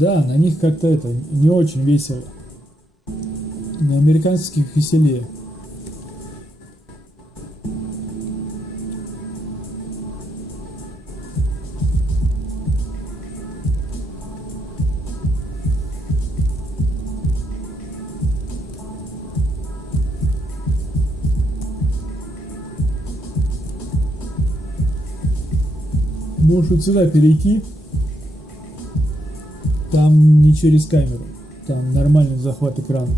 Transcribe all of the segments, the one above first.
Да, на них как-то это не очень весело. На американских веселее. Можешь вот сюда перейти. Там не через камеру. Там нормальный захват экрана.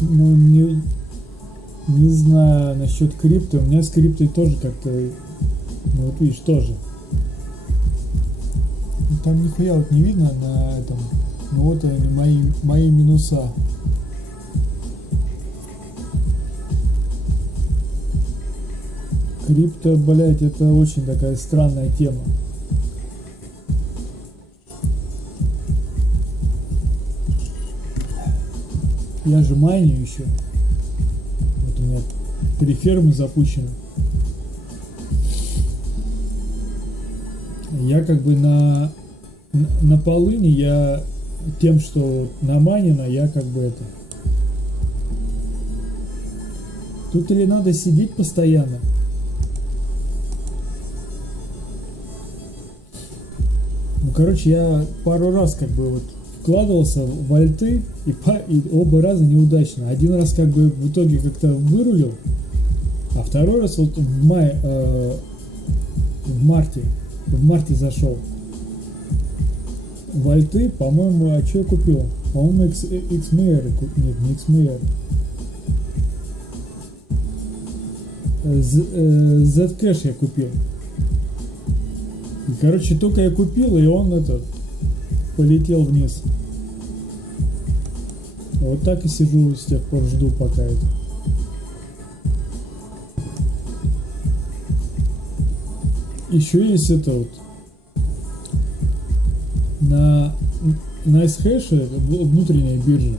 Ну, не знаю насчет крипты. У меня с криптой тоже как-то... Ну, вот видишь, тоже. Там нихуя вот не видно на этом. Ну вот они, мои минуса. Крипто, блять, это очень такая странная тема. Я же майню еще. Вот у меня 3 фермы запущены. Я как бы на полыни, я тем, что намайнено, я как бы это... Тут или надо сидеть постоянно. Ну, короче, я пару раз как бы вот вкладывался в альты и оба раза неудачно. Один раз как бы в итоге как-то вырулил, а второй раз вот в марте зашел. В альты, по-моему, а что я купил? По-моему, XMR, нет, не XMR. Zcash я купил. И, короче, только я купил, и он полетел вниз. Вот так и сижу с тех пор, жду пока это. Еще есть это вот на Nicehash, внутренняя биржа,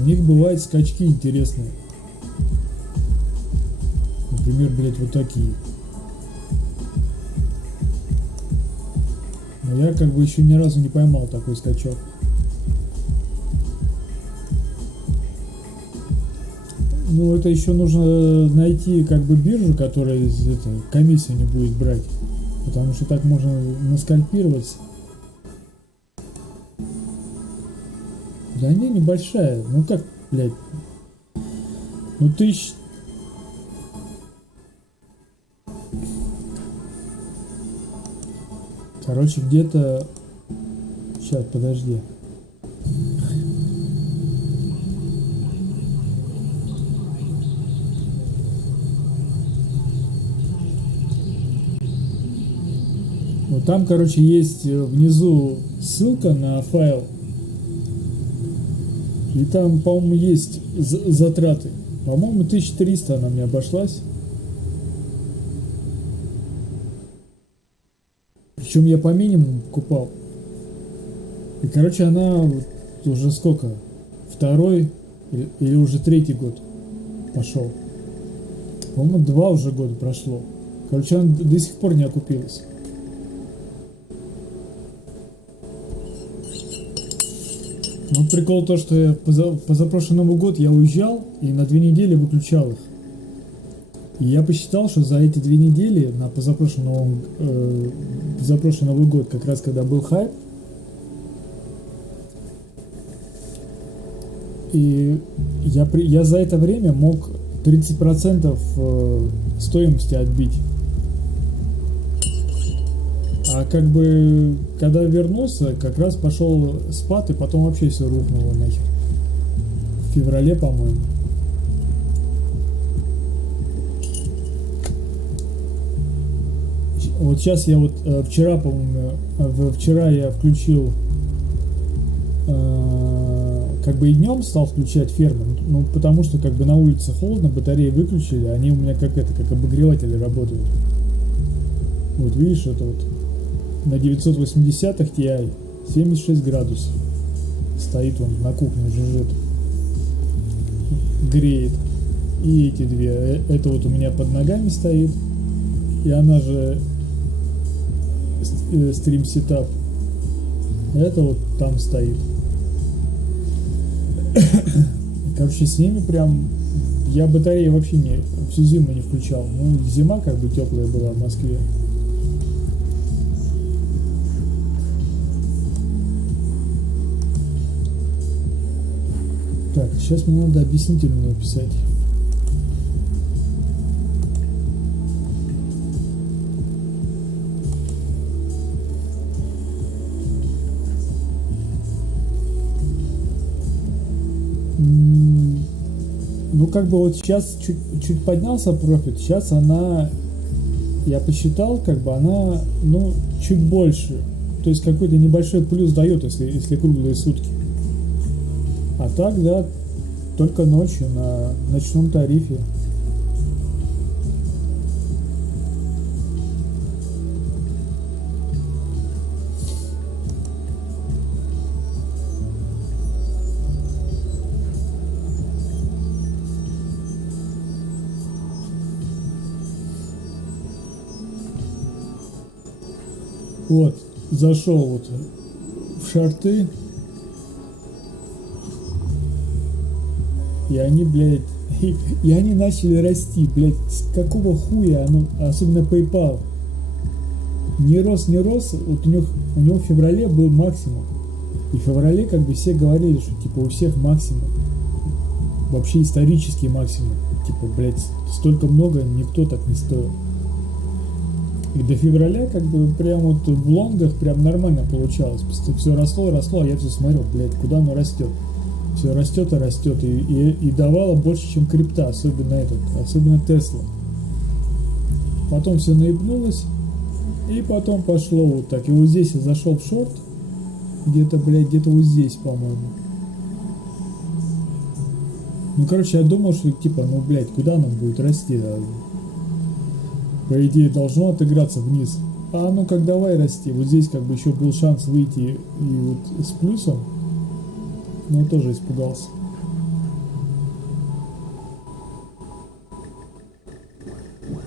у них бывают скачки интересные. Например, блять, вот такие. Но я как бы еще ни разу не поймал такой скачок. Ну, это еще нужно найти как бы биржу, которая комиссию не будет брать. Потому что так можно наскальпироваться. Да не, небольшая. Ну как, блядь. Ну 1000. Короче, где-то... Сейчас, подожди. Вот там, короче, есть внизу ссылка на файл. И там, по-моему, есть затраты. По-моему, 1300 она мне обошлась. Причем я по минимуму покупал. И, короче, она уже сколько? Второй или уже 3-й год пошел. По-моему, 2 уже года прошло. Короче, она до сих пор не окупилась. Вот прикол то, что я позапрошлый Новый год я уезжал и на 2 недели выключал их. И я посчитал, что за эти 2 недели на позапрошлый Новый год, как раз когда был хайп, и я за это время мог 30% стоимости отбить. А как бы, когда вернулся, как раз пошел спад, и потом вообще все рухнуло нахер. В феврале, по-моему. Вот сейчас я вот вчера, по-моему, вчера я включил, как бы и днем стал включать ферму, ну потому что как бы на улице холодно, батареи выключили, они у меня как обогреватели работают. Вот видишь, это вот на 980-х Ti, 76 градусов. Стоит он на кухне, жужжит, греет. И эти две, это вот у меня под ногами стоит, и она же стрим сетап. Это вот там стоит. Короче, с ними прям я батареи вообще всю зиму не включал. Ну, зима как бы теплая была в Москве. Так, сейчас мне надо объяснительную написать. Ну, как бы вот сейчас чуть поднялся профит, сейчас она, я посчитал, как бы она, ну, чуть больше. То есть какой-то небольшой плюс дает, если круглые сутки. А так, да, только ночью на ночном тарифе. Вот, зашел вот в шорты, и они, блядь, и они начали расти, блядь, с какого хуя, ну, особенно PayPal, не рос, вот у него в феврале был максимум, и в феврале как бы все говорили, что типа у всех максимум, вообще исторический максимум, типа, блядь, столько много никто так не стоил. И до февраля как бы прям вот в лонгах прям нормально получалось. Все росло, а я все смотрел, блядь, куда оно растет. Все растет и растет. И давало больше, чем крипта, особенно Тесла. Потом все наебнулось. И потом пошло вот так. И вот здесь я зашел в шорт. Где-то вот здесь, по-моему. Ну, короче, я думал, что типа, ну, блядь, куда оно будет расти? По идее, должно отыграться вниз. А ну как давай расти. Вот здесь как бы еще был шанс выйти и вот с плюсом. Но тоже испугался.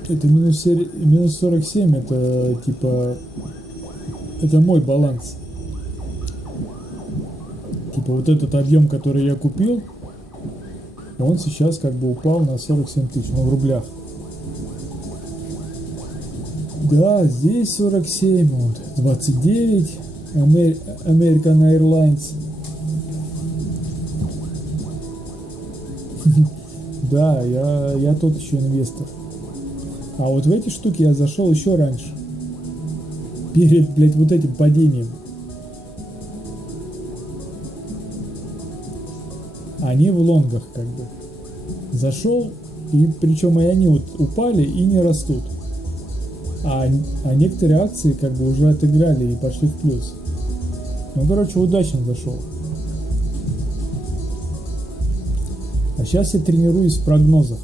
Это минус 47, это типа... Это мой баланс. Типа вот этот объем, который я купил, он сейчас как бы упал на 47 тысяч, ну в рублях. Да, здесь 47, вот, 29, American Airlines. Да, я тот еще инвестор. А вот в эти штуки я зашел еще раньше. Перед, блядь, вот этим падением. Они в лонгах как бы. Зашел, и причем и они вот упали и не растут. А некоторые акции как бы уже отыграли и пошли в плюс. Ну, короче, удачно зашел. А сейчас я тренируюсь в прогнозах.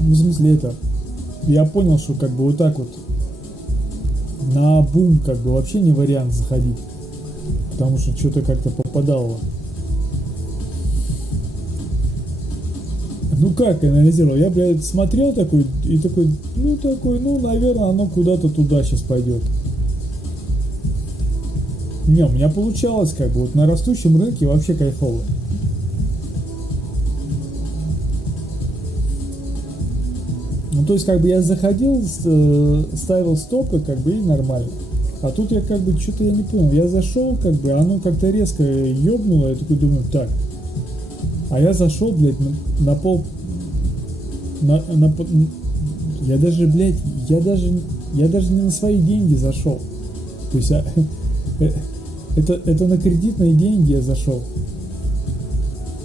Ну, в смысле это. Я понял, что как бы вот так вот на бум как бы вообще не вариант заходить. Потому что что-то как-то попадало. Ну как анализировал? Я, блядь, смотрел такой, ну, наверное, оно куда-то туда сейчас пойдет. Не, у меня получалось как бы, вот на растущем рынке вообще кайфово. Ну, то есть, как бы я заходил, ставил стопы, как бы, и нормально. А тут я как бы, что-то я не понял. Я зашел, как бы, оно как-то резко ёбнуло, я такой думаю, так. А я зашел, блядь, на пол... Я даже, блядь, я даже не на свои деньги зашел. То есть, это на кредитные деньги я зашел.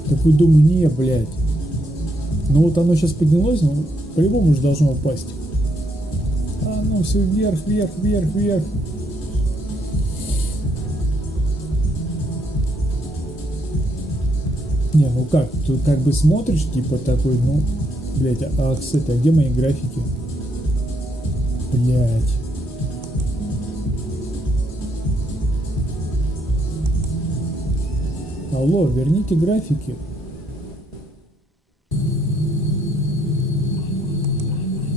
Такой думаю, не, блядь. Ну вот оно сейчас поднялось, но по-любому же должно упасть. А оно все вверх. Не, ну как, тут как бы смотришь, типа такой, ну, Блять, кстати, а где мои графики? Блять. Алло, верните графики.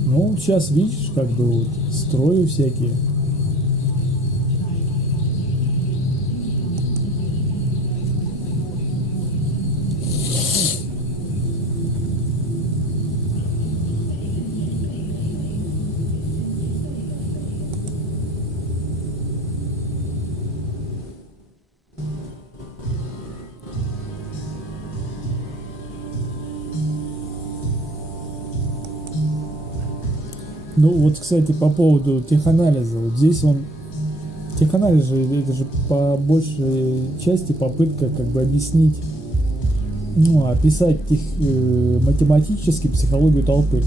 Ну, сейчас видишь, как бы вот строю всякие. Ну вот, кстати, по поводу теханализа. Вот здесь он... Теханализ же, это же по большей части попытка как бы объяснить, ну, описать математически психологию толпы.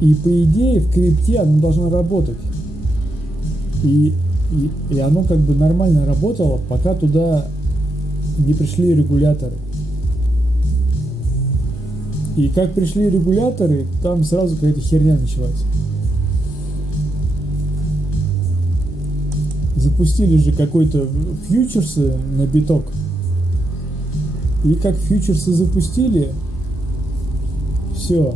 И по идее в крипте оно должно работать. И оно как бы нормально работало, пока туда не пришли регуляторы. И как пришли регуляторы, там сразу какая-то херня началась. Запустили же какой-то фьючерсы на биток. И как фьючерсы запустили, все.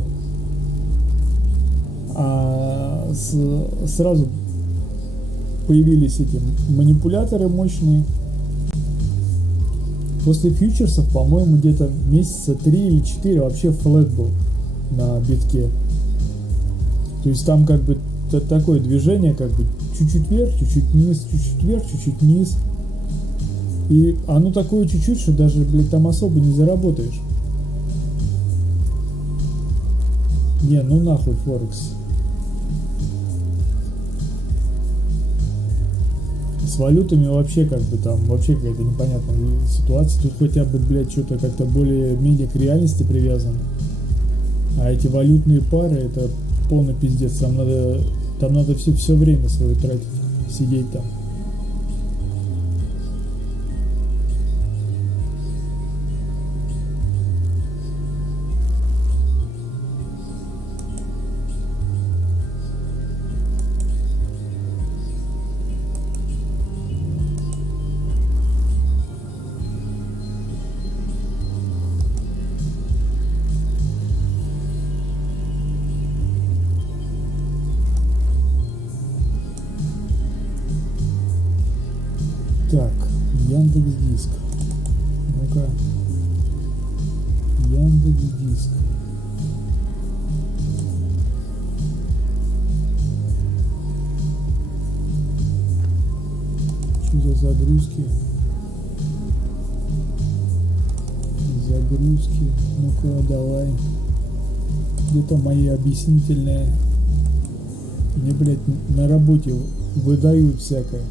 Сразу появились эти манипуляторы мощные. После фьючерсов, по-моему, где-то месяца 3 или 4 вообще флэт был на битке. То есть там как бы такое движение, как бы чуть-чуть вверх, чуть-чуть вниз, чуть-чуть вверх, чуть-чуть вниз. И оно такое чуть-чуть, что даже, блядь, там особо не заработаешь. Не, ну нахуй Форекс. С валютами вообще как бы там вообще какая-то непонятная ситуация. Тут хотя бы, блядь, что-то как-то более-менее к реальности привязано. А эти валютные пары это полный пиздец. Там надо все время свое тратить, сидеть там. Так, Яндекс.Диск. Ну-ка. Яндекс.Диск. Что за загрузки? Загрузки. Ну-ка, давай. Где-то мои объяснительные. Мне, блядь, на работе выдают всякое.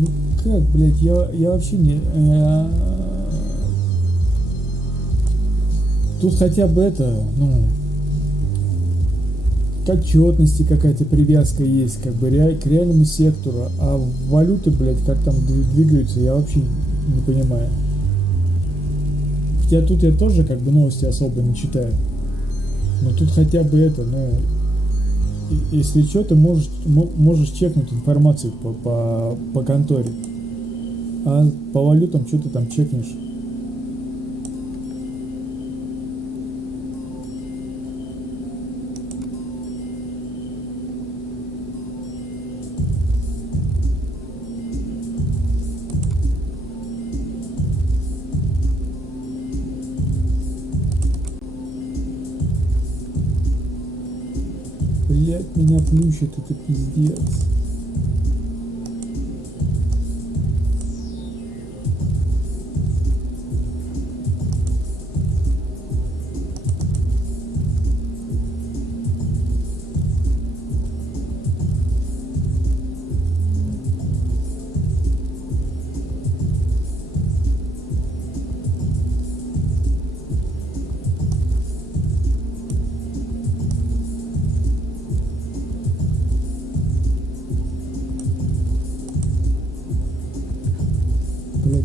Ну как, блядь, я вообще не... Тут хотя бы это, ну... к отчетности какая-то привязка есть, как бы к реальному сектору. А валюты, блядь, как там двигаются, я вообще не понимаю. Хотя тут я тоже как бы новости особо не читаю. Но тут хотя бы это, ну... Если что, ты можешь чекнуть информацию по конторе. А по валютам что ты там чекнешь? Блять, меня плющит, это пиздец.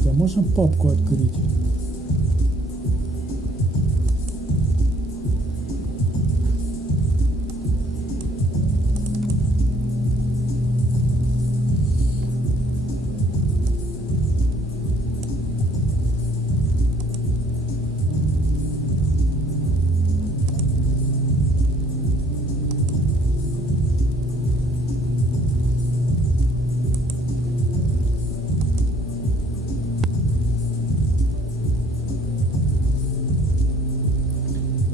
А можно папку открыть?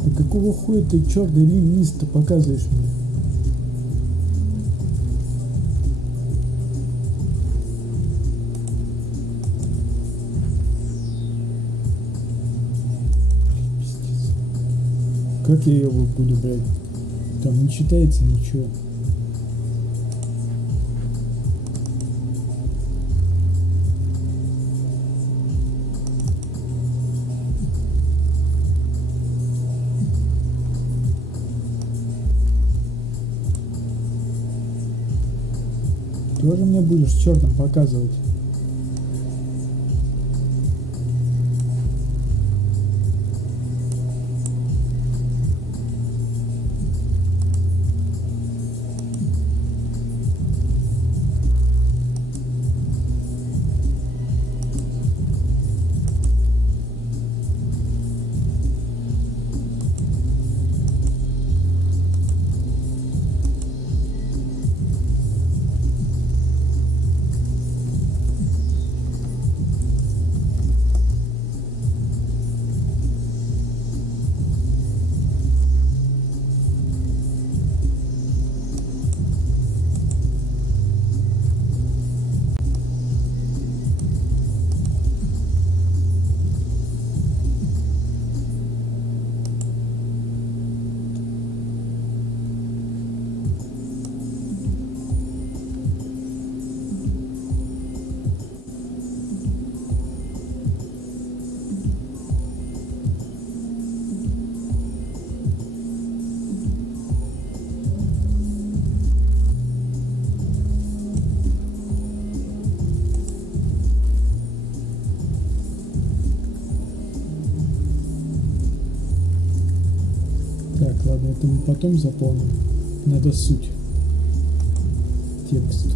Да какого хуя ты черный лист-то показываешь мне? Как я его буду брать? Там не читается ничего. Тоже мне будешь черным показывать? Так, ладно, это мы потом заполним. Надо суть. Текст.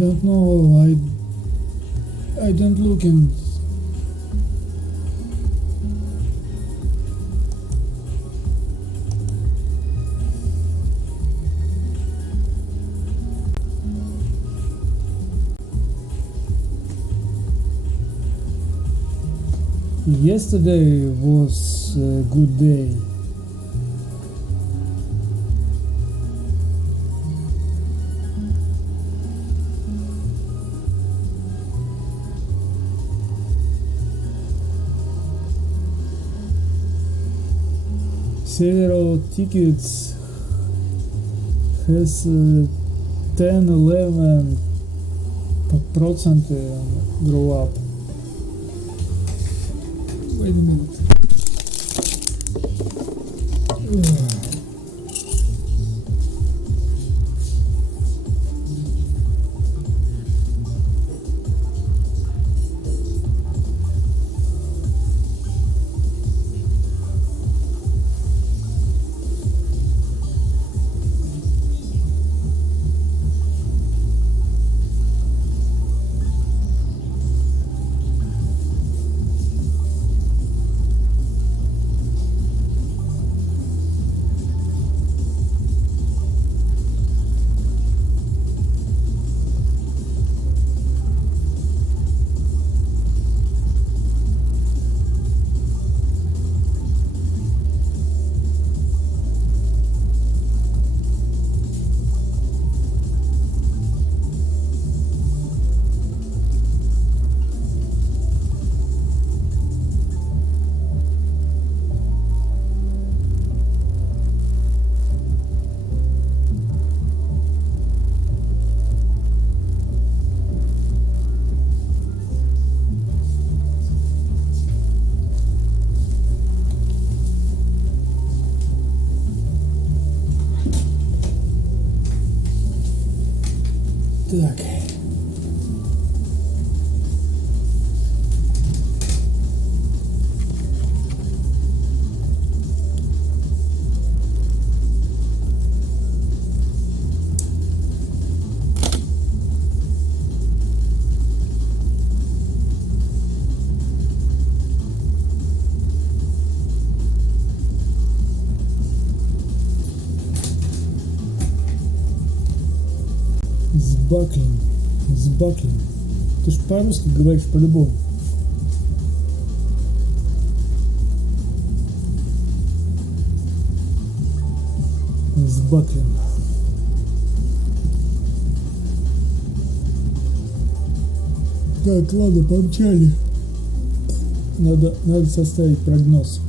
don't know. I don't look in. Yesterday was a good day. Several tickets has 10-11% grow up. Wait a minute. Так. Сбаклин. Ты ж по-русски говоришь по-любому. Сбаклин. Так, ладно, помчали. Надо составить прогноз.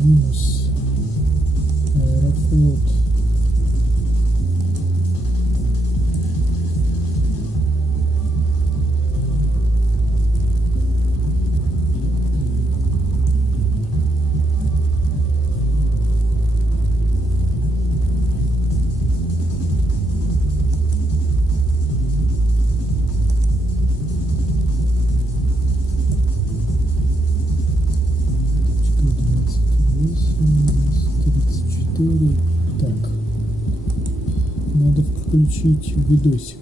Минус Аэрофлот. Так, надо включить видосик.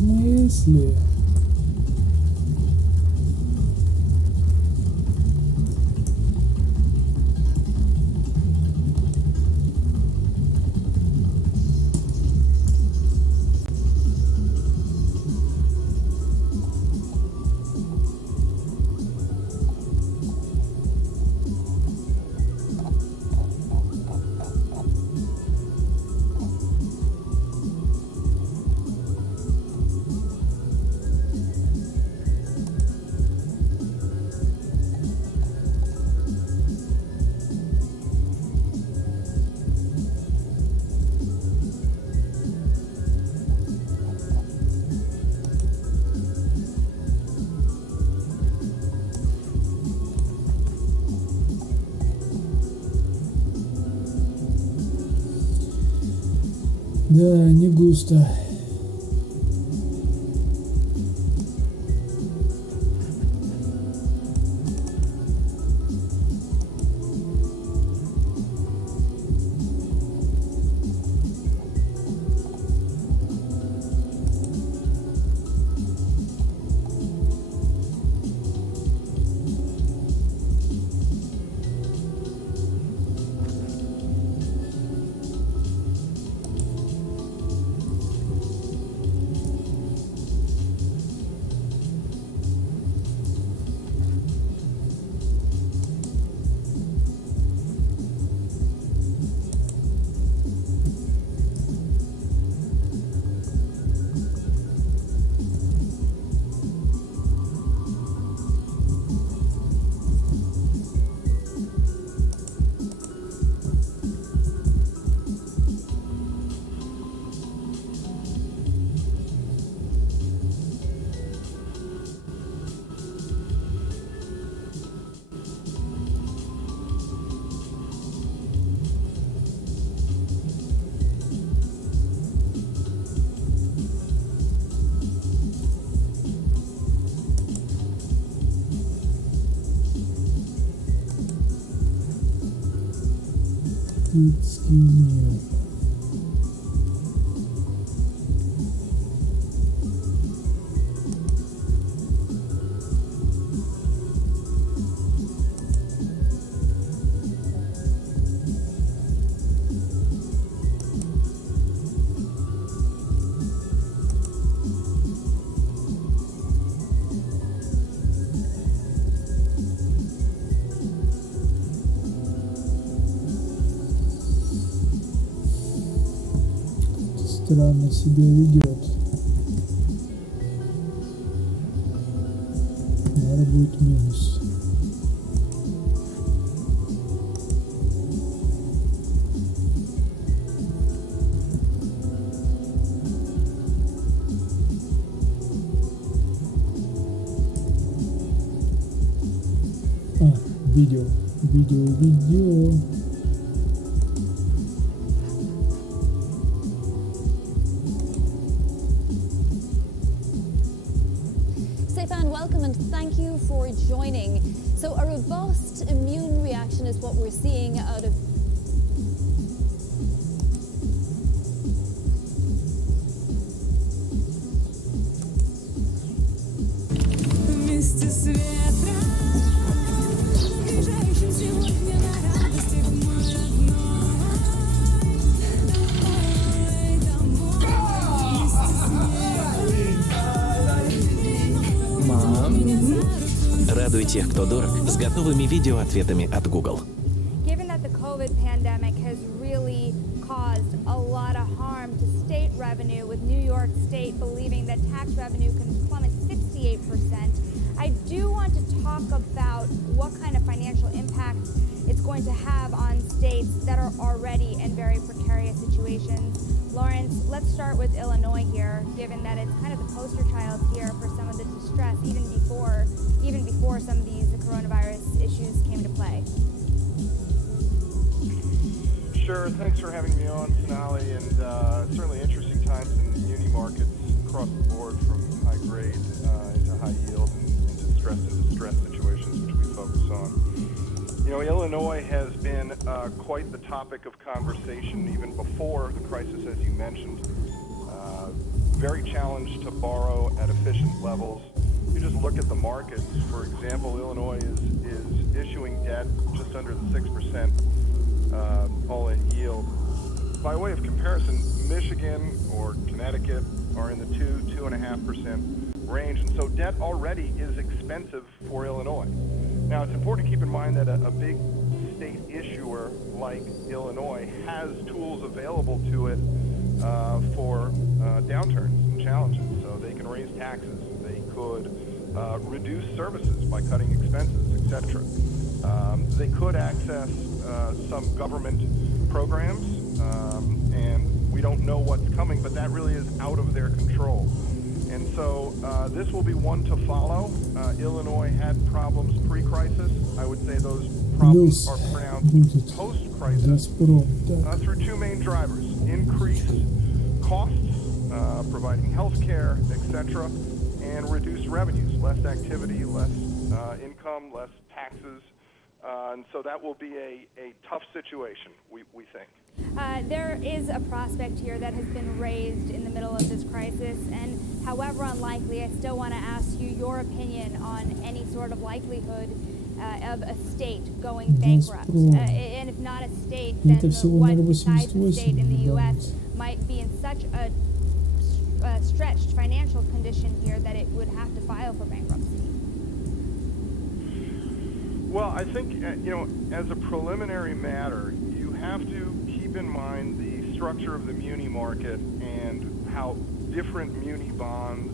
смысле? Да, не густо. Людский мир. Странно себя ведет. Наверное, будет минус. Видео. Welcome and thank you for joining. So a robust immune reaction is what we're seeing out of Радуй тех, кто дорог, с готовыми видеоответами от Google. Given that the COVID pandemic has really caused a lot of harm to state revenue, with New York State believing that tax revenue can plummet 68%, I do want to talk about what kind of financial impact it's going to have on states that are already in very precarious situations. Lawrence, let's start with Illinois here, given that it's kind of the poster child here for some of the distress, even before some of these coronavirus issues came into play. Sure, thanks for having me on, Sonali, and certainly interesting times in the muni markets across the board, from high grade into high yield and into stress situations, which we focus on. You know, Illinois has been quite the topic of conversation even before the crisis, as you mentioned. very challenged to borrow at efficient levels. You just look at the markets. For example, Illinois is issuing debt just under the 6% all-in yield. By way of comparison, Michigan or Connecticut are in the 2.5% range, and so debt already is expensive for Illinois. Now, it's important to keep in mind that a big state issuer like Illinois has tools available to it for downturns and challenges. So they can raise taxes, they could reduce services by cutting expenses, etc. They could access some government programs, and we don't know what's coming, but that really is out of their control. And so this will be one to follow. Illinois had problems pre-crisis. I would say those problems are pronounced post-crisis through two main drivers: increased costs, providing health care, etc., and reduced revenues, less activity, less income, less taxes. And so that will be a tough situation, we think. There is a prospect here that has been raised in the middle of this crisis, and however unlikely, I still want to ask you your opinion on any sort of likelihood of a state going bankrupt. And if not a state, then what size of state in the U.S. might be in such a stretched financial condition here that it would have to file for bankruptcy? Well, I think, as a preliminary matter, you have to keep in mind the structure of the muni market and how different muni bonds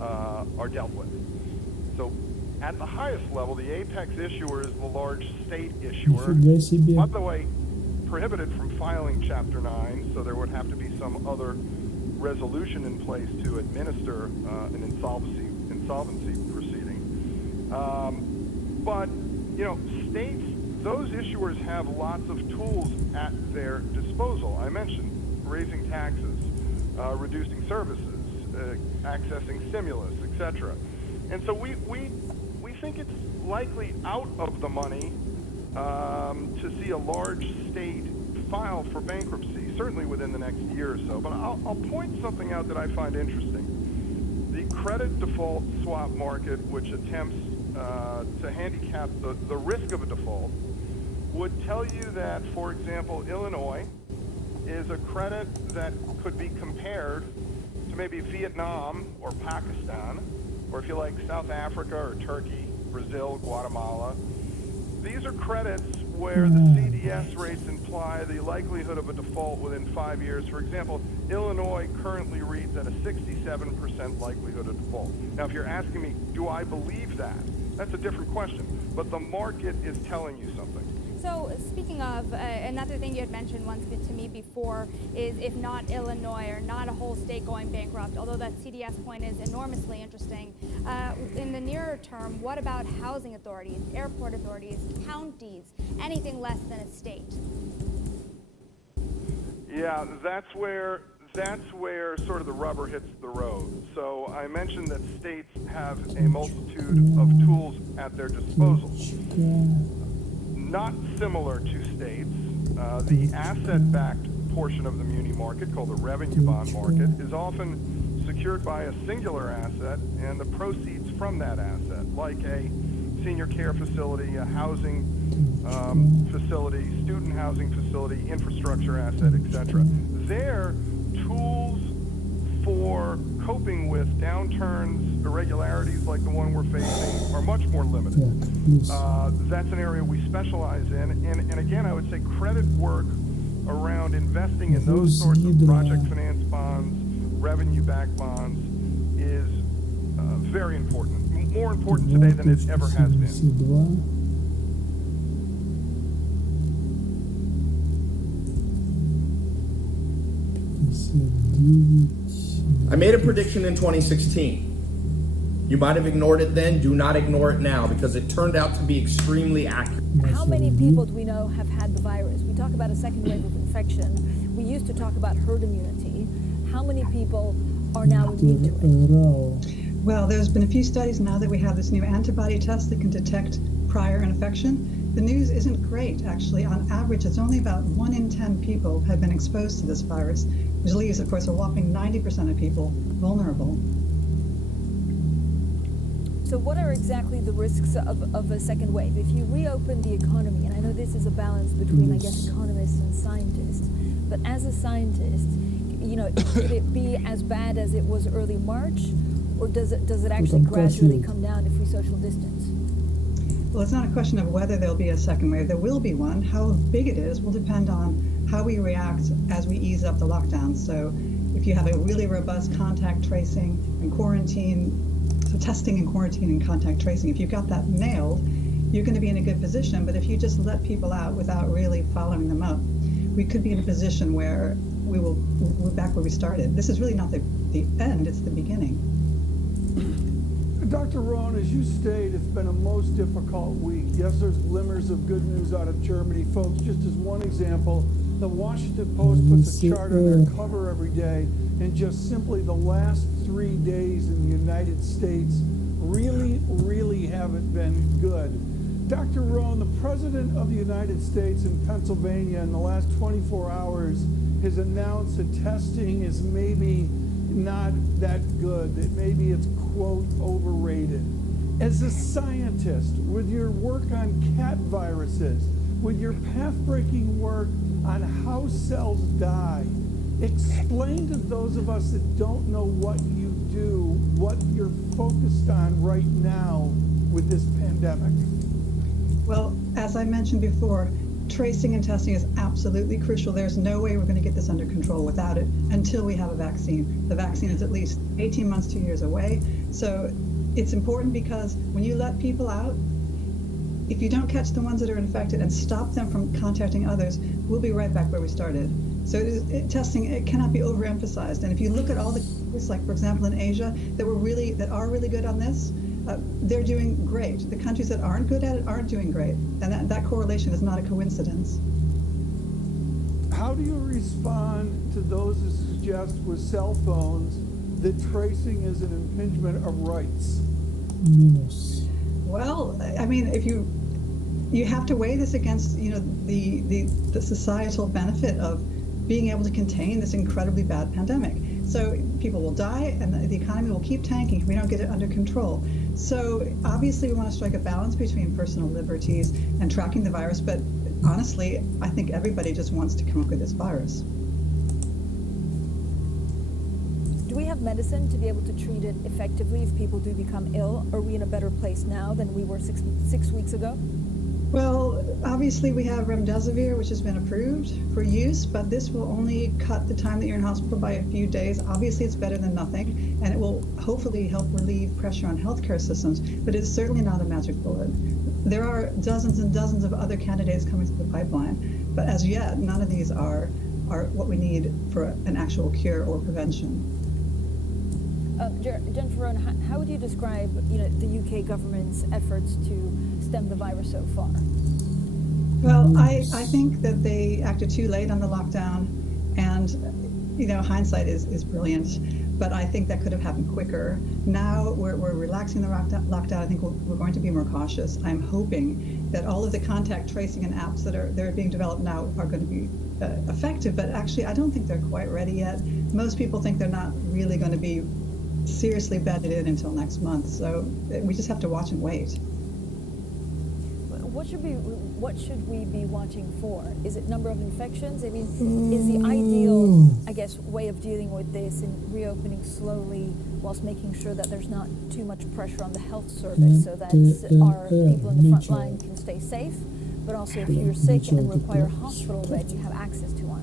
are dealt with. So at the highest level, the apex issuer is the large state issuer. By the way, prohibited from filing Chapter 9, so there would have to be some other resolution in place to administer an insolvency proceeding. But states, those issuers have lots of tools at their disposal. I mentioned raising taxes, reducing services, accessing stimulus, etc. And so we think it's likely out of the money to see a large state file for bankruptcy, certainly within the next year or so. But I'll point something out that I find interesting. The credit default swap market, which attempts to handicap the risk of a default, would tell you that, for example, Illinois is a credit that could be compared to maybe Vietnam or Pakistan, or if you like, South Africa or Turkey, Brazil, Guatemala. These are credits where the CDS rates imply the likelihood of a default within 5 years. For example, Illinois currently reads at a 67% likelihood of default. Now, if you're asking me, do I believe that? That's a different question. But the market is telling you something. So speaking of, another thing you had mentioned once to me before is if not Illinois or not a whole state going bankrupt, although that CDS point is enormously interesting. In the nearer term, what about housing authorities, airport authorities, counties, anything less than a state? Yeah, that's where sort of the rubber hits the road. So I mentioned that states have a multitude of tools at their disposal. Not similar to states, the asset-backed portion of the muni market, called the revenue bond market, is often secured by a singular asset and the proceeds from that asset, like a senior care facility, a housing facility, student housing facility, infrastructure asset, etc. Their tools for coping with downturns, irregularities like the one we're facing are much more limited. That's an area we specialize in. And again, I would say credit work around investing in those sorts of project finance bonds, revenue-backed bonds, is very important. More important today than it ever has been. I made a prediction in 2016. You might have ignored it then. Do not ignore it now, because it turned out to be extremely accurate. How many people do we know have had the virus? We talk about a second wave of infection. We used to talk about herd immunity. How many people are now immune to it? Well, there's been a few studies now that we have this new antibody test that can detect prior infection. The news isn't great, actually. On average, it's only about 1 in 10 people have been exposed to this virus. which leaves, of course, a whopping 90% of people vulnerable. So what are exactly the risks of a second wave? If you reopen the economy, and I know this is a balance between, I guess, economists and scientists, but as a scientist, you know, could it be as bad as it was early March, or does it actually gradually come down if we social distance? Well, it's not a question of whether there'll be a second wave. There will be one. How big it is will depend on how we react as we ease up the lockdown. So if you have a really robust contact tracing and quarantine, so testing and quarantine and contact tracing, if you've got that nailed, you're going to be in a good position. But if you just let people out without really following them up, we could be in a position where we're back where we started. This is really not the end, it's the beginning. Dr. Rohn, as you state, it's been a most difficult week. Yes, there's glimmers of good news out of Germany. Folks, just as one example, the Washington Post puts a chart on their cover every day, and just simply the last 3 days in the United States really haven't been good. Dr. Rohn, the President of the United States in Pennsylvania in the last 24 hours has announced that testing is maybe not that good, that maybe it's, quote, overrated. As a scientist, with your work on cat viruses, with your path-breaking work on how cells die, explain to those of us that don't know what you do, what you're focused on right now with this pandemic. Well, as I mentioned before, tracing and testing is absolutely crucial. There's no way we're going to get this under control without it until we have a vaccine. The vaccine is at least 18 months, 2 years away. So it's important because when you let people out, if you don't catch the ones that are infected and stop them from contacting others, we'll be right back where we started. So testing, it cannot be overemphasized. And if you look at all the countries, like for example in Asia, that are really good on this, they're doing great. The countries that aren't good at it aren't doing great. And that correlation is not a coincidence. How do you respond to those who suggest with cell phones that tracing is an impingement of rights? Well, I mean, if you have to weigh this against, you know, the societal benefit of being able to contain this incredibly bad pandemic. So people will die and the economy will keep tanking if we don't get it under control. So obviously we want to strike a balance between personal liberties and tracking the virus, but honestly, I think everybody just wants to conquer this virus. Do we have medicine to be able to treat it effectively if people do become ill? Are we in a better place now than we were six weeks ago? Well, obviously we have remdesivir, which has been approved for use, but this will only cut the time that you're in hospital by a few days. Obviously it's better than nothing, and it will hopefully help relieve pressure on healthcare systems, but it's certainly not a magic bullet. There are dozens and dozens of other candidates coming through the pipeline, but as yet, none of these are what we need for an actual cure or prevention. Jennifer Rohn, how would you describe, you know, the UK government's efforts to stem the virus so far? Well, I think that they acted too late on the lockdown, and you know, hindsight is brilliant, but I think that could have happened quicker. Now we're relaxing the lockdown. I think we're going to be more cautious. I'm hoping that all of the contact tracing and apps that are being developed now are going to be effective, but actually I don't think they're quite ready yet. Most people think they're not really going to be seriously bedded in until next month, so we just have to watch and wait. What should we be watching for? Is it number of infections? I mean, is the ideal, I guess, way of dealing with this in reopening slowly whilst making sure that there's not too much pressure on the health service so that our people in the front line can stay safe, but also if you're sick and require a hospital bed, you have access to one?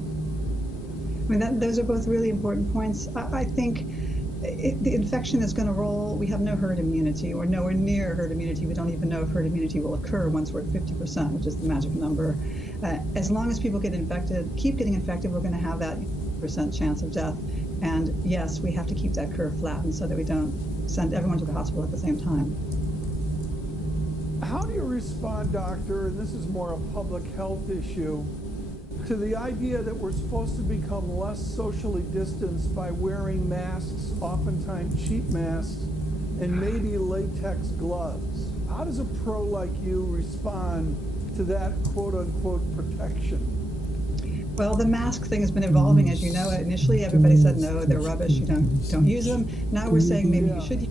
I mean, those are both really important points. I think the infection is going to roll. We have no herd immunity. We're nowhere near herd immunity. We don't even know if herd immunity will occur once we're at 50%, which is the magic number. As long as people get infected, keep getting infected, we're going to have that % chance of death. And yes, we have to keep that curve flattened so that we don't send everyone to the hospital at the same time. How do you respond, doctor, and this is more a public health issue, to the idea that we're supposed to become less socially distanced by wearing masks, oftentimes cheap masks, and maybe latex gloves? How does a pro like you respond to that quote-unquote protection? Well, the mask thing has been evolving, as you know. Initially, everybody said no, they're rubbish. You don't use them. Now we're saying maybe you should.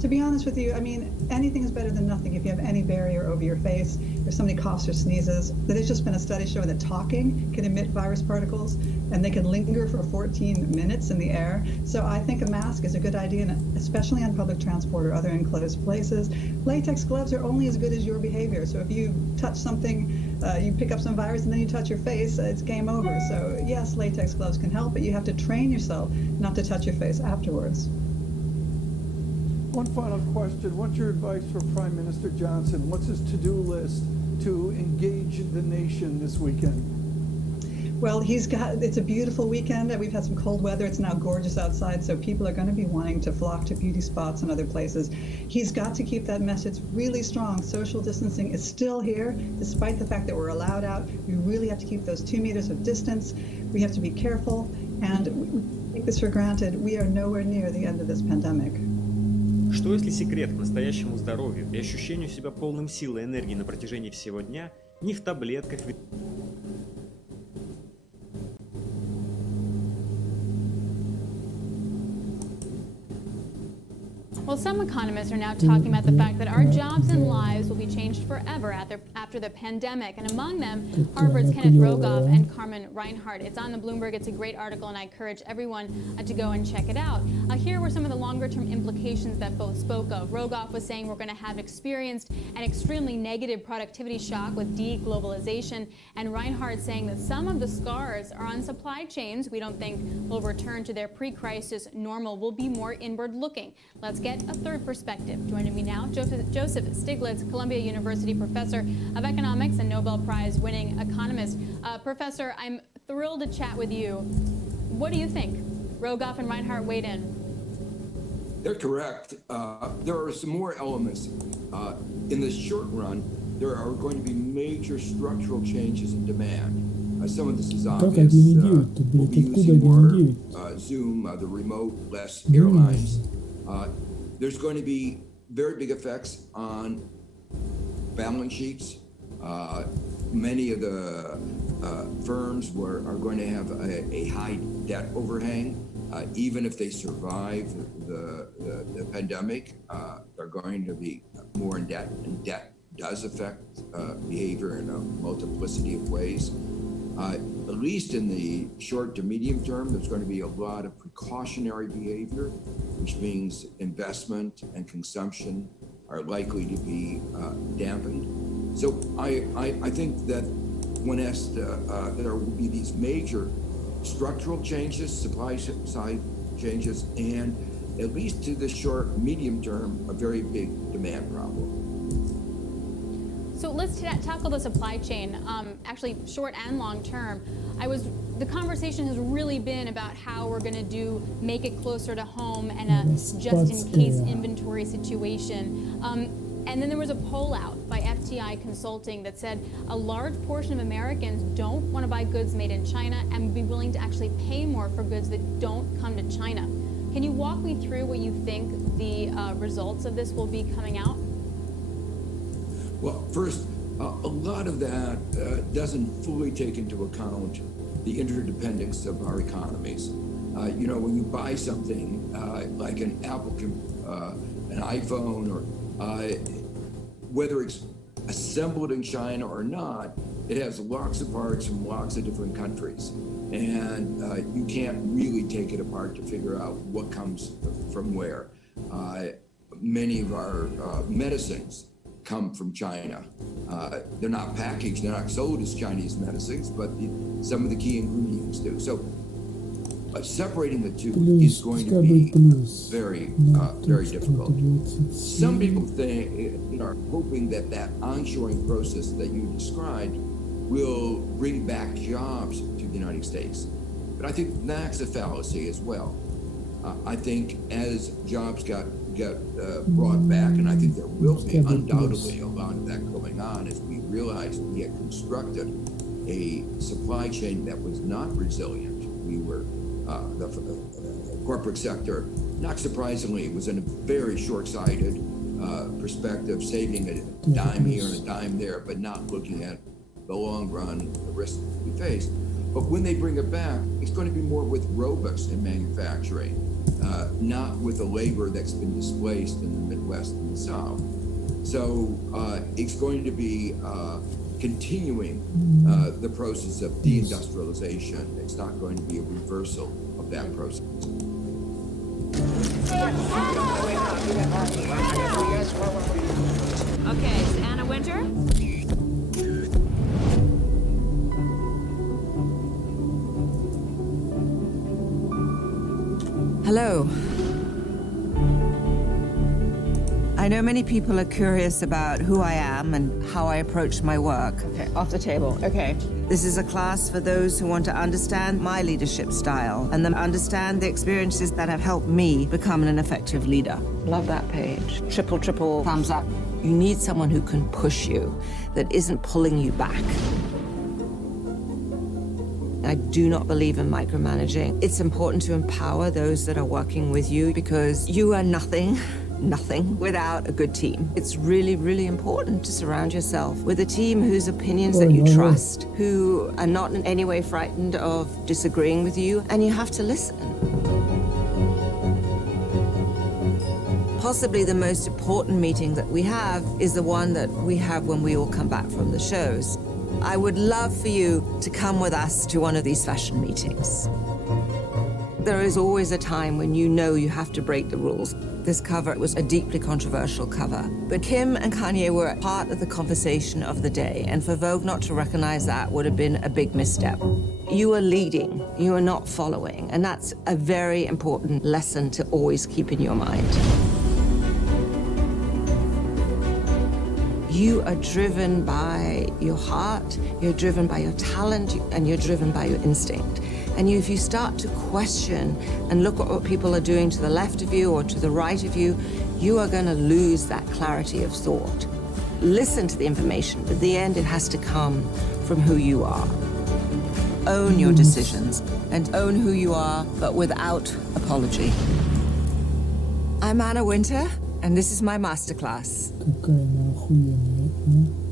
To be honest with you, I mean, anything is better than nothing. If you have any barrier over your face, if somebody coughs or sneezes, there's just been a study showing that talking can emit virus particles, and they can linger for 14 minutes in the air. So I think a mask is a good idea, and especially on public transport or other enclosed places. Latex gloves are only as good as your behavior. So if you touch something, you pick up some virus, and then you touch your face, it's game over. So yes, latex gloves can help, but you have to train yourself not to touch your face afterwards. One final question. What's your advice for Prime Minister Johnson? What's his to-do list to engage the nation this weekend? Well, it's a beautiful weekend. We've had some cold weather. It's now gorgeous outside, so people are going to be wanting to flock to beauty spots and other places. He's got to keep that message really strong. Social distancing is still here, despite the fact that we're allowed out. We really have to keep those 2 meters of distance. We have to be careful, and we take this for granted. We are nowhere near the end of this pandemic. Что если секрет к настоящему здоровью и ощущению себя полным сил и энергии на протяжении всего дня не в таблетках, Well, some economists are now talking about the fact that our jobs and lives will be changed forever after the pandemic, and among them, Harvard's Kenneth Rogoff and Carmen Reinhart. It's on the Bloomberg. It's a great article, and I encourage everyone to go and check it out. Here were some of the longer-term implications that both spoke of. Rogoff was saying we're going to have experienced an extremely negative productivity shock with deglobalization, and Reinhart saying that some of the scars are on supply chains we don't think will return to their pre-crisis normal, will be more inward-looking. Let's get a third perspective. Joining me now, Joseph Stiglitz, Columbia University professor of economics and Nobel Prize winning economist. Professor, I'm thrilled to chat with you. What do you think? Rogoff and Reinhart weighed in. They're correct. There are some more elements. In the short run, there are going to be major structural changes in demand. Some of this is obvious. We'll be using more Zoom, the remote, less airlines. There's going to be very big effects on balance sheets. Many of the firms are going to have a high debt overhang. Even if they survive the pandemic, they're going to be more in debt, and debt does affect behavior in a multiplicity of ways. At least in the short to medium term, there's going to be a lot of precautionary behavior, which means investment and consumption are likely to be dampened. So I think that one has to, there will be these major structural changes, supply side changes, and at least to the short, medium term, a very big demand problem. So let's tackle the supply chain, actually short and long term. The conversation has really been about how we're going to make it closer to home and a just-in-case inventory situation. And then there was a poll out by FTI Consulting that said a large portion of Americans don't want to buy goods made in China and would be willing to actually pay more for goods that don't come to China. Can you walk me through what you think the results of this will be coming out? Well, first, a lot of that doesn't fully take into account the interdependence of our economies. When you buy something like an Apple, an iPhone, or whether it's assembled in China or not, it has lots of parts from lots of different countries. And you can't really take it apart to figure out what comes from where. Many of our medicines come from China. They're not packaged, they're not sold as Chinese medicines, but some of the key ingredients do. So separating the two is going to be very, very difficult. Some people are hoping that onshoring process that you described will bring back jobs to the United States. But I think that's a fallacy as well. I think as jobs get brought back, and I think there will be undoubtedly a lot of that going on as we realize we had constructed a supply chain that was not resilient. We were, the corporate sector, not surprisingly, was in a very short-sighted perspective, saving a dime here and a dime there, but not looking at the long run, the risks we face. But when they bring it back, it's going to be more with robots in manufacturing, not with the labor that's been displaced in the Midwest and the South. So it's going to be continuing the process of deindustrialization. It's not going to be a reversal of that process. Okay, it's Anna Winter. Hello. I know many people are curious about who I am and how I approach my work. Okay, off the table. Okay. This is a class for those who want to understand my leadership style and then understand the experiences that have helped me become an effective leader. Love that page. Triple thumbs up. You need someone who can push you, that isn't pulling you back. I do not believe in micromanaging. It's important to empower those that are working with you because you are nothing without a good team. It's really, really important to surround yourself with a team whose opinions that you trust, who are not in any way frightened of disagreeing with you, and you have to listen. Possibly the most important meeting that we have is the one that we have when we all come back from the shows. I would love for you to come with us to one of these fashion meetings. There is always a time when you know you have to break the rules. This cover was a deeply controversial cover, but Kim and Kanye were part of the conversation of the day, and for Vogue not to recognize that would have been a big misstep. You are leading, you are not following, and that's a very important lesson to always keep in your mind. You are driven by your heart, you're driven by your talent, and you're driven by your instinct. And if you start to question and look at what people are doing to the left of you or to the right of you, you are going to lose that clarity of thought. Listen to the information, but at the end it has to come from who you are. Own your decisions and own who you are, but without apology. I'm Anna Winter, and this is my masterclass. Какая она охуенная, а?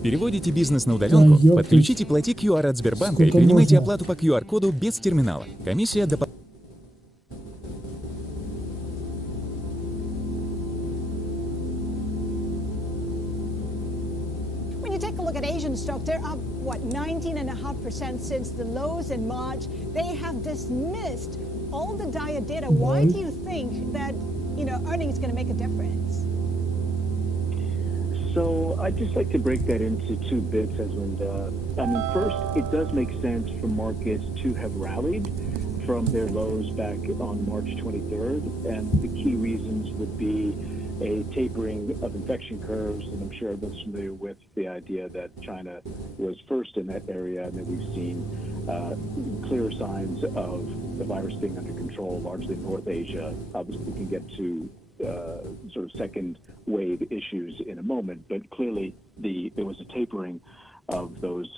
Переводите бизнес на удаленку? Да, Подключите «Плати QR» от Сбербанка и Сколько принимайте можно? оплату по QR-коду без терминала. Комиссия When you take a look at Asian stocks, they're up, 19.5% since the lows in March. They have dismissed all the dire data. Why do you think that, earnings is going to make a difference? So I'd just like to break that into two bits, Esmond. First, it does make sense for markets to have rallied from their lows back on March 23rd, and the key reasons would be a tapering of infection curves, and I'm sure everyone's familiar with the idea that China was first in that area, and that we've seen clear signs of the virus being under control, largely in North Asia. Obviously, we can get to sort of second wave issues in a moment, but clearly there was a tapering of those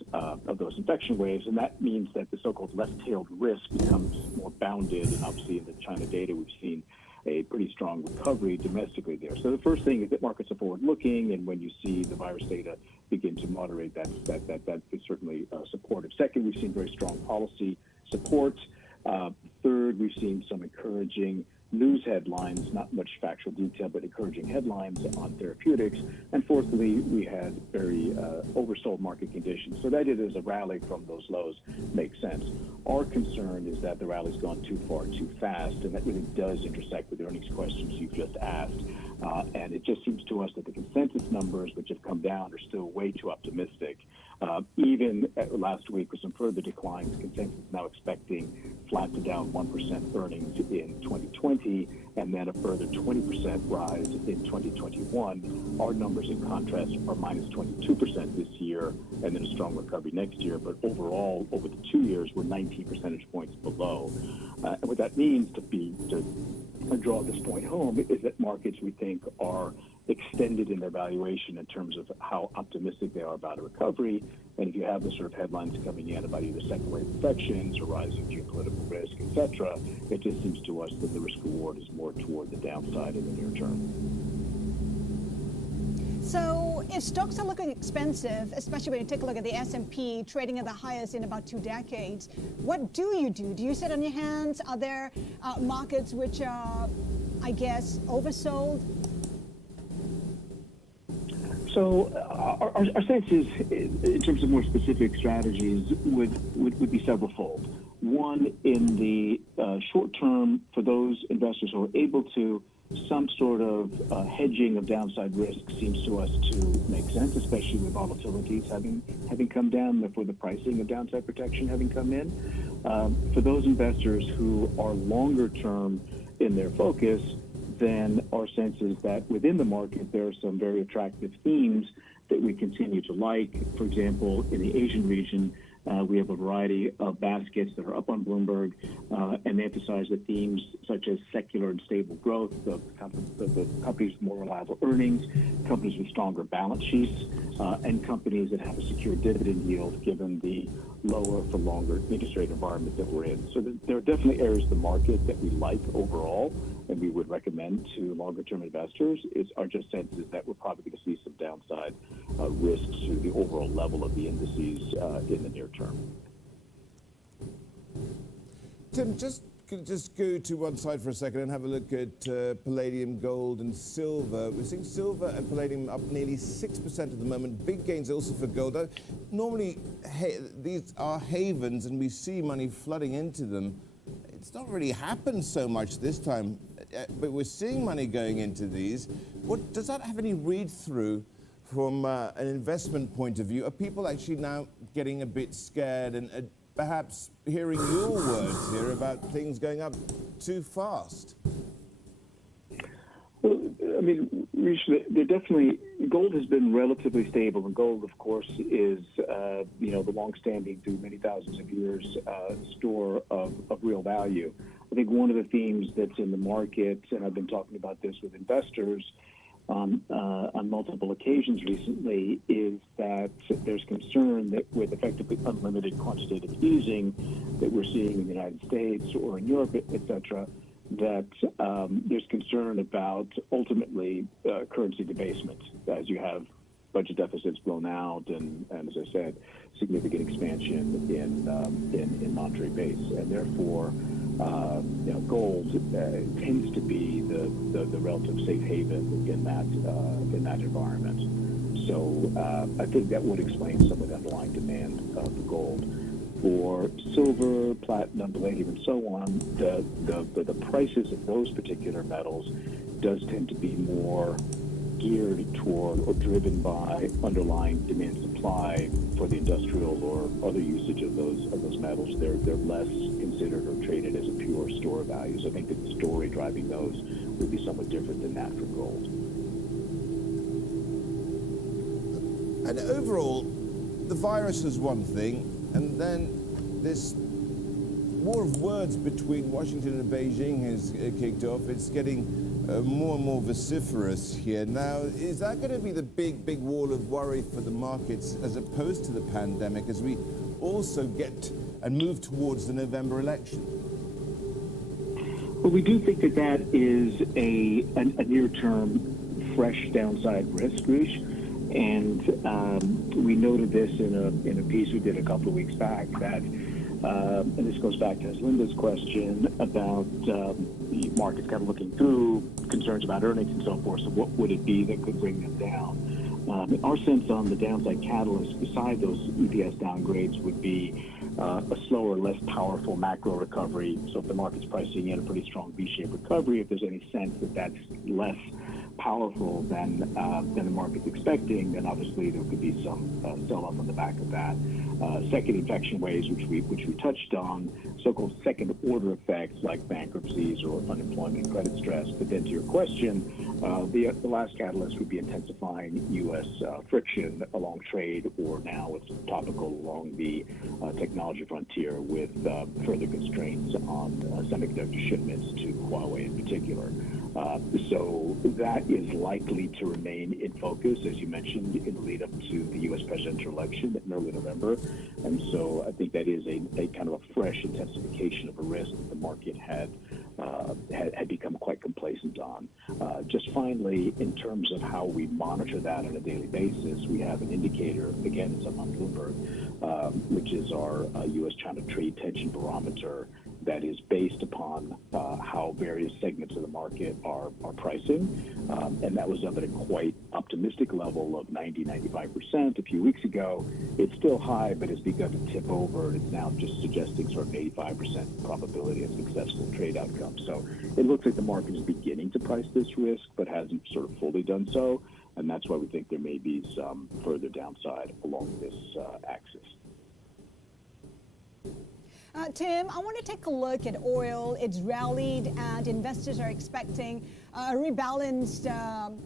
infection waves, and that means that the so-called left-tailed risk becomes more bounded. And obviously, in the China data, we've seen a pretty strong recovery domestically there. So the first thing is that markets are forward-looking, and when you see the virus data begin to moderate, that is certainly supportive. Second, we've seen very strong policy support. Third, we've seen some encouraging news headlines, not much factual detail, but encouraging headlines on therapeutics. And fourthly, we had very oversold market conditions. So that it is a rally from those lows makes sense. Our concern is that the rally's gone too far, too fast, and that really does intersect with the earnings questions you've just asked. And it just seems to us that the consensus numbers, which have come down, are still way too optimistic. Even last week with some further declines, consensus is now expecting flat to down 1% earnings in 2020, and then a further 20% rise in 2021. Our numbers, in contrast, are minus 22% this year, and then a strong recovery next year. But overall, over the 2 years, we're 19 percentage points below. And what that means to draw this point home is that markets, we think, are extended in their valuation in terms of how optimistic they are about a recovery. And if you have the sort of headlines coming in about either second wave infections or rising geopolitical risk, etc., it just seems to us that the risk reward is more toward the downside in the near term. So if stocks are looking expensive, especially when you take a look at the S&P trading at the highest in about 2 decades, what do you do? Do you sit on your hands? Are there markets which are, I guess, oversold? So our sense is, in terms of more specific strategies, would be severalfold. One, in the short term, for those investors who are able to, some sort of hedging of downside risk seems to us to make sense, especially with volatilities having come down, therefore the pricing of downside protection having come in. For those investors who are longer term in their focus, then our sense is that within the market there are some very attractive themes that we continue to like. For example, in the Asian region, we have a variety of baskets that are up on Bloomberg, and they emphasize the themes such as secular and stable growth, the companies with more reliable earnings, companies with stronger balance sheets, and companies that have a secure dividend yield given the lower for longer interest rate environment that we're in. So there are definitely areas of the market that we like overall, and we would recommend to longer-term investors. Our just sense is that we're probably going to see some downside risks to the overall level of the indices in the near term. Tim, just go to one side for a second and have a look at palladium, gold, and silver. We're seeing silver and palladium up nearly 6% at the moment. Big gains also for gold. Normally, these are havens, and we see money flooding into them. It's not really happened so much this time, but we're seeing money going into these. What does that have any read-through from an investment point of view? Are people actually now getting a bit scared and perhaps hearing your words here about things going up too fast? Well, I mean, they're definitely, gold has been relatively stable, and gold, of course, is the long-standing, through many thousands of years, store of real value. I think one of the themes that's in the market, and I've been talking about this with investors on multiple occasions recently, is that there's concern that with effectively unlimited quantitative easing that we're seeing in the United States or in Europe, et cetera, that there's concern about ultimately currency debasement as you have budget deficits blown out and as I said, significant expansion in monetary base, and therefore gold tends to be the relative safe haven in that environment. So I think that would explain some of the underlying demand for gold. For silver, platinum, palladium, and so on, the prices of those particular metals does tend to be more geared toward or driven by underlying demand supply for the industrial or other usage of those metals. They're less considered or traded as a pure store of value. So I think that the story driving those would be somewhat different than that for gold. And overall, the virus is one thing, and then this war of words between Washington and Beijing has kicked off. It's getting more and more vociferous here. Now, is that going to be the big wall of worry for the markets as opposed to the pandemic as we also get and move towards the November election? Well, we do think that is a near-term fresh downside risk, Rush. And we noted this in a piece we did a couple of weeks back that, and this goes back to Linda's question about the markets kind of looking through concerns about earnings and so forth. So what would it be that could bring them down? Our sense on the downside catalyst, beside those EPS downgrades, would be a slower, less powerful macro recovery. So if the market's pricing in a pretty strong V-shaped recovery, if there's any sense that that's less powerful than the market's expecting, then obviously there could be some sell-off on the back of that. Second infection waves, which we touched on, so-called second-order effects like bankruptcies or unemployment and credit stress. But then to your question, the last catalyst would be intensifying U.S. friction along trade, or now it's topical along the technology frontier with further constraints on semiconductor shipments to Huawei in particular. So that is likely to remain in focus, as you mentioned, in the lead up to the U.S. presidential election in early November. And so I think that is a kind of a fresh intensification of a risk that the market had become quite complacent on. Just finally, in terms of how we monitor that on a daily basis, we have an indicator, again, it's up on Bloomberg, which is our U.S.-China trade tension barometer that is based upon how various segments of the market are pricing. And that was up at a quite optimistic level of 90-95% a few weeks ago. It's still high, but it's begun to tip over, and it's now just suggesting sort of 85% probability of successful trade outcome. So it looks like the market is beginning to price this risk, but hasn't sort of fully done so. And that's why we think there may be some further downside along this axis. Tim, I want to take a look at oil. It's rallied, and investors are expecting a rebalanced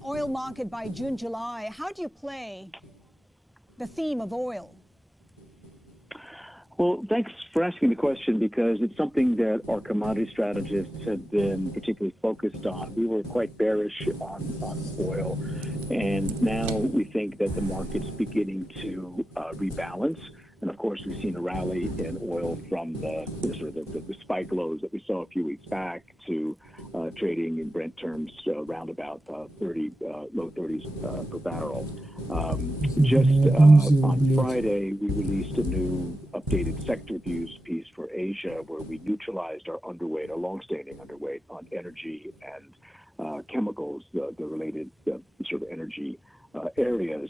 oil market by June, July. How do you play the theme of oil? Well, thanks for asking the question, because it's something that our commodity strategists have been particularly focused on. We were quite bearish on oil, and now we think that the market's beginning to rebalance. And of course, we've seen a rally in oil from the spike lows that we saw a few weeks back to trading in Brent terms around about low 30s per barrel. Just on Friday, we released a new updated sector views piece for Asia, where we neutralized our underweight, our longstanding underweight on energy and chemicals, the related sort of energy areas.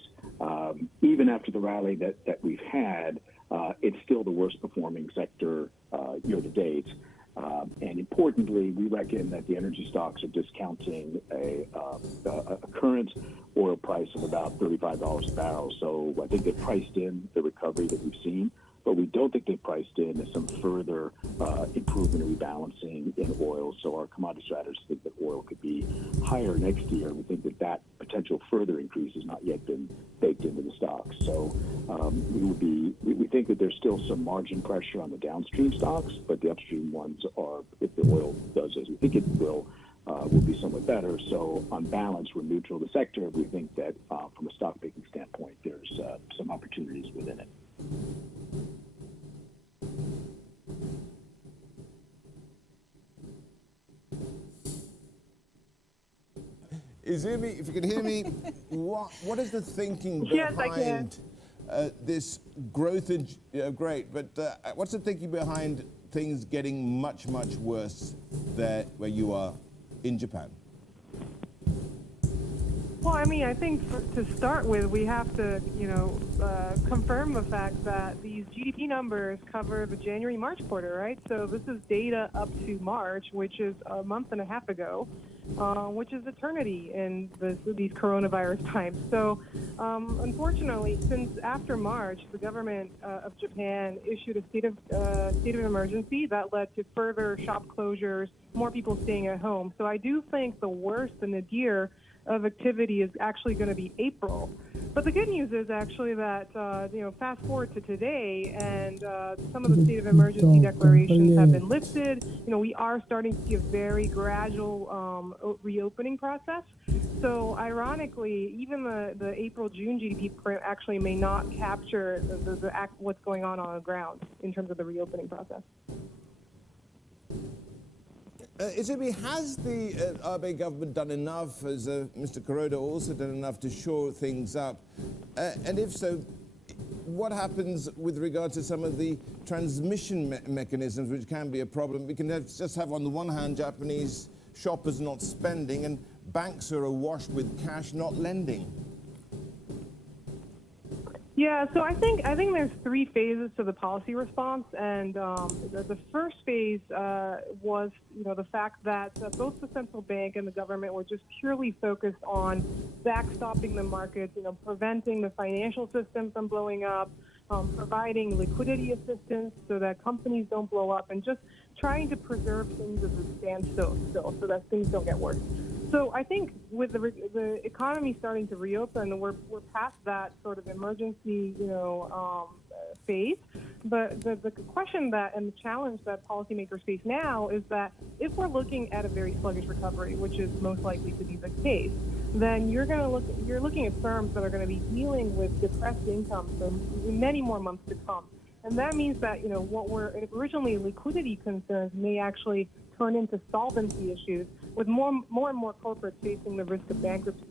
Even after the rally that we've had, it's still the worst performing sector year to date. And importantly, we reckon that the energy stocks are discounting a current oil price of about $35 a barrel. So I think they've priced in the recovery that we've seen, but we don't think they've priced in some further improvement and rebalancing in oil. So our commodity strategists think that oil could be higher next year. We think that potential further increase has not yet been baked into the stocks. So we think that there's still some margin pressure on the downstream stocks, but the upstream ones are, if the oil does as we think it will be somewhat better. So on balance, we're neutral to the sector. We think that from a stock picking standpoint, there's some opportunities within it. Izumi, if you can hear me, what is the thinking behind this growth? Great, but what's the thinking behind things getting much, much worse there where you are in Japan? Well, I mean, I think to start with, we have to, confirm the fact that these GDP numbers cover the January-March quarter, right? So this is data up to March, which is a month and a half ago, which is eternity in these coronavirus times. So unfortunately, since after March, the government of Japan issued a state of emergency that led to further shop closures, more people staying at home. So I do think the worst in the nadir of activity is actually going to be April. But the good news is actually that, fast forward to today, and some of the state of emergency declarations have been lifted. We are starting to see a very gradual reopening process. So ironically, even the April-June GDP print actually may not capture what's going on the ground in terms of the reopening process. Izumi, has the Abe government done enough? Has Mr. Kuroda also done enough to shore things up? And if so, what happens with regard to some of the transmission mechanisms, which can be a problem? We can just have, on the one hand, Japanese shoppers not spending and banks who are awash with cash not lending. Yeah, so I think there's three phases to the policy response, and the first phase was, the fact that both the central bank and the government were just purely focused on backstopping the markets, preventing the financial system from blowing up, providing liquidity assistance so that companies don't blow up, and just trying to preserve things as a standstill so that things don't get worse. So I think with the economy starting to reopen, we're past that sort of emergency, phase. But the question and the challenge that policymakers face now is that if we're looking at a very sluggish recovery, which is most likely to be the case, then you're looking at firms that are going to be dealing with depressed incomes for many more months to come. And that means that, what were originally liquidity concerns may actually turn into solvency issues, with more and more corporates facing the risk of bankruptcy.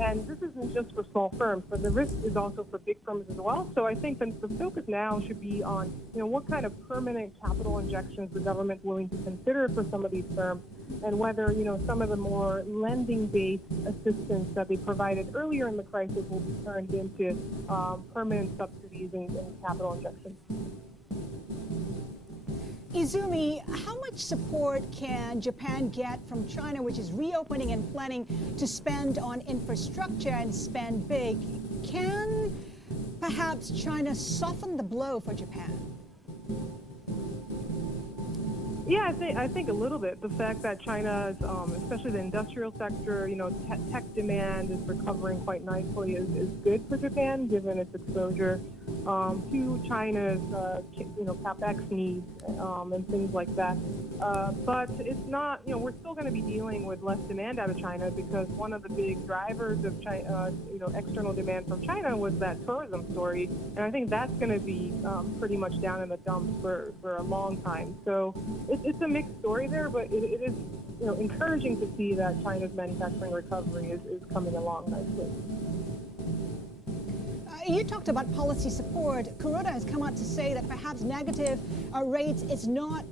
And this isn't just for small firms, but the risk is also for big firms as well. So I think that the focus now should be on, what kind of permanent capital injections the government's willing to consider for some of these firms, and whether, some of the more lending-based assistance that they provided earlier in the crisis will be turned into permanent subsidies and capital injections. Izumi, how much support can Japan get from China, which is reopening and planning to spend on infrastructure and spend big? Can perhaps China soften the blow for Japan? Yeah, I think a little bit. The fact that China's, especially the industrial sector, tech demand is recovering quite nicely is good for Japan, given its exposure to China's, capex needs and things like that. But it's not, we're still going to be dealing with less demand out of China, because one of the big drivers of China, external demand from China was that tourism story, and I think that's going to be pretty much down in the dumps for a long time. So it's a mixed story there, but it is encouraging to see that China's manufacturing recovery is coming along nicely. You talked about policy support. Kuroda has come out to say that perhaps negative rates is not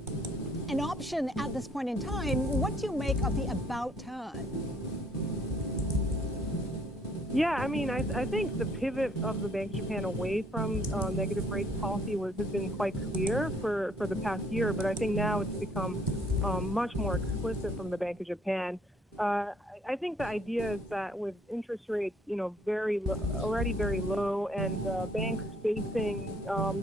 an option at this point in time. What do you make of the about turn? Yeah, I think the pivot of the Bank of Japan away from negative rates policy has been quite clear for the past year, but I think now it's become much more explicit from the Bank of Japan. I think the idea is that with interest rates, already very low, and banks facing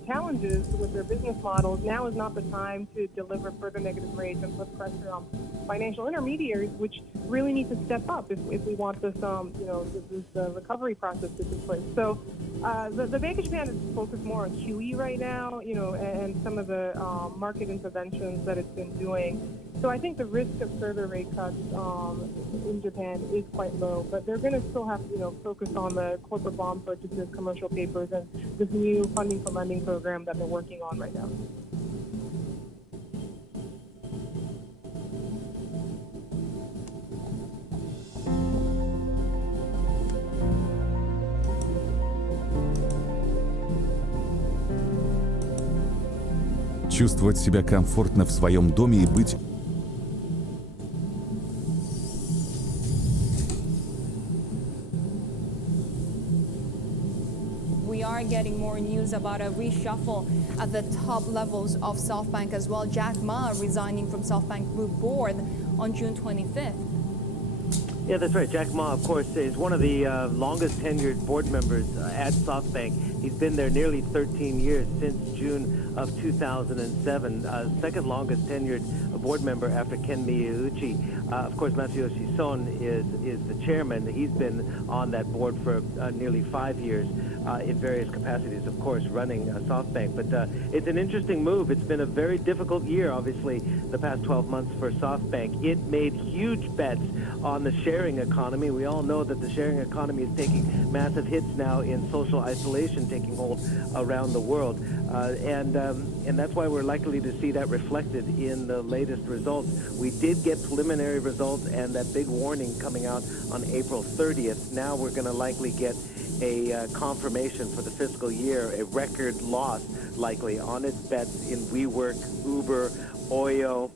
challenges with their business models, now is not the time to deliver further negative rates and put pressure on financial intermediaries, which really need to step up if we want this, this recovery process to take place. So the Bank of Japan is focused more on QE right now, and some of the market interventions that it's been doing. So I think the risk of further rate cuts in Japan is quite low, but they're going to still have to, focus on the corporate bond purchases, commercial papers, and this new funding for lending program that they're working on right now. Чувствовать себя комфортно в своем доме и быть We are getting more news about a reshuffle at the top levels of SoftBank as well. Jack Ma resigning from SoftBank Group board on June 25th. Yeah, that's right. Jack Ma, of course, is one of the longest tenured board members at SoftBank. He's been there nearly 13 years, since June of 2007. Second longest tenured board member after Ken Miyauchi. Of course, Masayoshi Son is the chairman. He's been on that board for nearly 5 years in various capacities, of course, running SoftBank. But it's an interesting move. It's been a very difficult year, obviously, the past 12 months for SoftBank. It made huge bets on the sharing economy. We all know that the sharing economy is taking massive hits now in social isolation taking hold around the world. And that's why we're likely to see that reflected in the latest results. We did get preliminary results and that big warning coming out on April 30th. Now we're going to likely get a confirmation for the fiscal year, a record loss likely on its bets in WeWork, Uber, Oyo.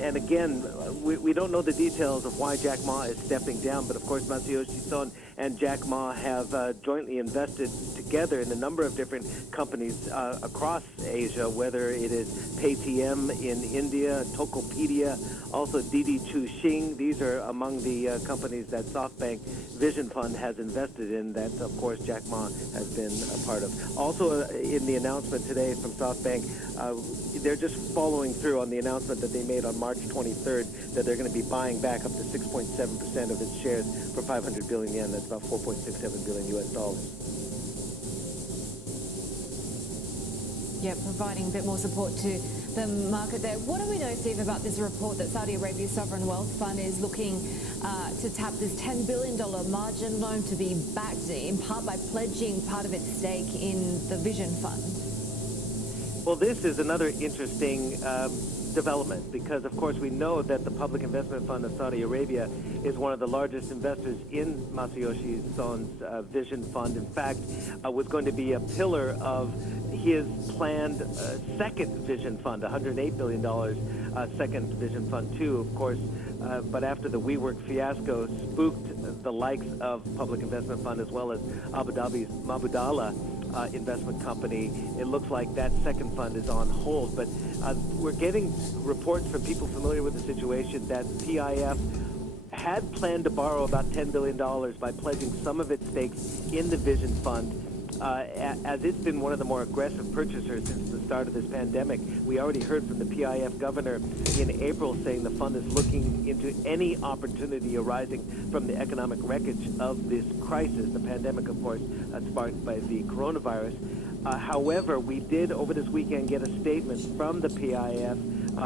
And again, we don't know the details of why Jack Ma is stepping down, but of course Masayoshi Son and Jack Ma have jointly invested together in a number of different companies across Asia, whether it is Paytm in India, Tokopedia, also Didi Chuxing. These are among the companies that SoftBank Vision Fund has invested in that, of course, Jack Ma has been a part of. Also, in the announcement today from SoftBank, they're just following through on the announcement that they made on March 23rd that they're going to be buying back up to 6.7% of its shares for 500 billion yen. That's about 4.67 billion US dollars. Yeah, providing a bit more support to the market there. What do we know, Steve, about this report that Saudi Arabia's sovereign wealth fund is looking to tap this $10 billion margin loan to be backed in part by pledging part of its stake in the Vision Fund? Well, this is another interesting development because, of course, we know that the Public Investment Fund of Saudi Arabia is one of the largest investors in Masayoshi Son's Vision Fund. In fact, was going to be a pillar of his planned second Vision Fund, $108 billion second Vision Fund 2, of course. But after the WeWork fiasco spooked the likes of Public Investment Fund as well as Abu Dhabi's Mabudala investment company, it looks like that second fund is on hold. But we're getting reports from people familiar with the situation that PIF had planned to borrow about $10 billion by pledging some of its stakes in the Vision Fund. As it's been one of the more aggressive purchasers since the start of this pandemic. We already heard from the PIF governor in April saying the fund is looking into any opportunity arising from the economic wreckage of this crisis, the pandemic, of course, sparked by the coronavirus. However, we did over this weekend get a statement from the PIF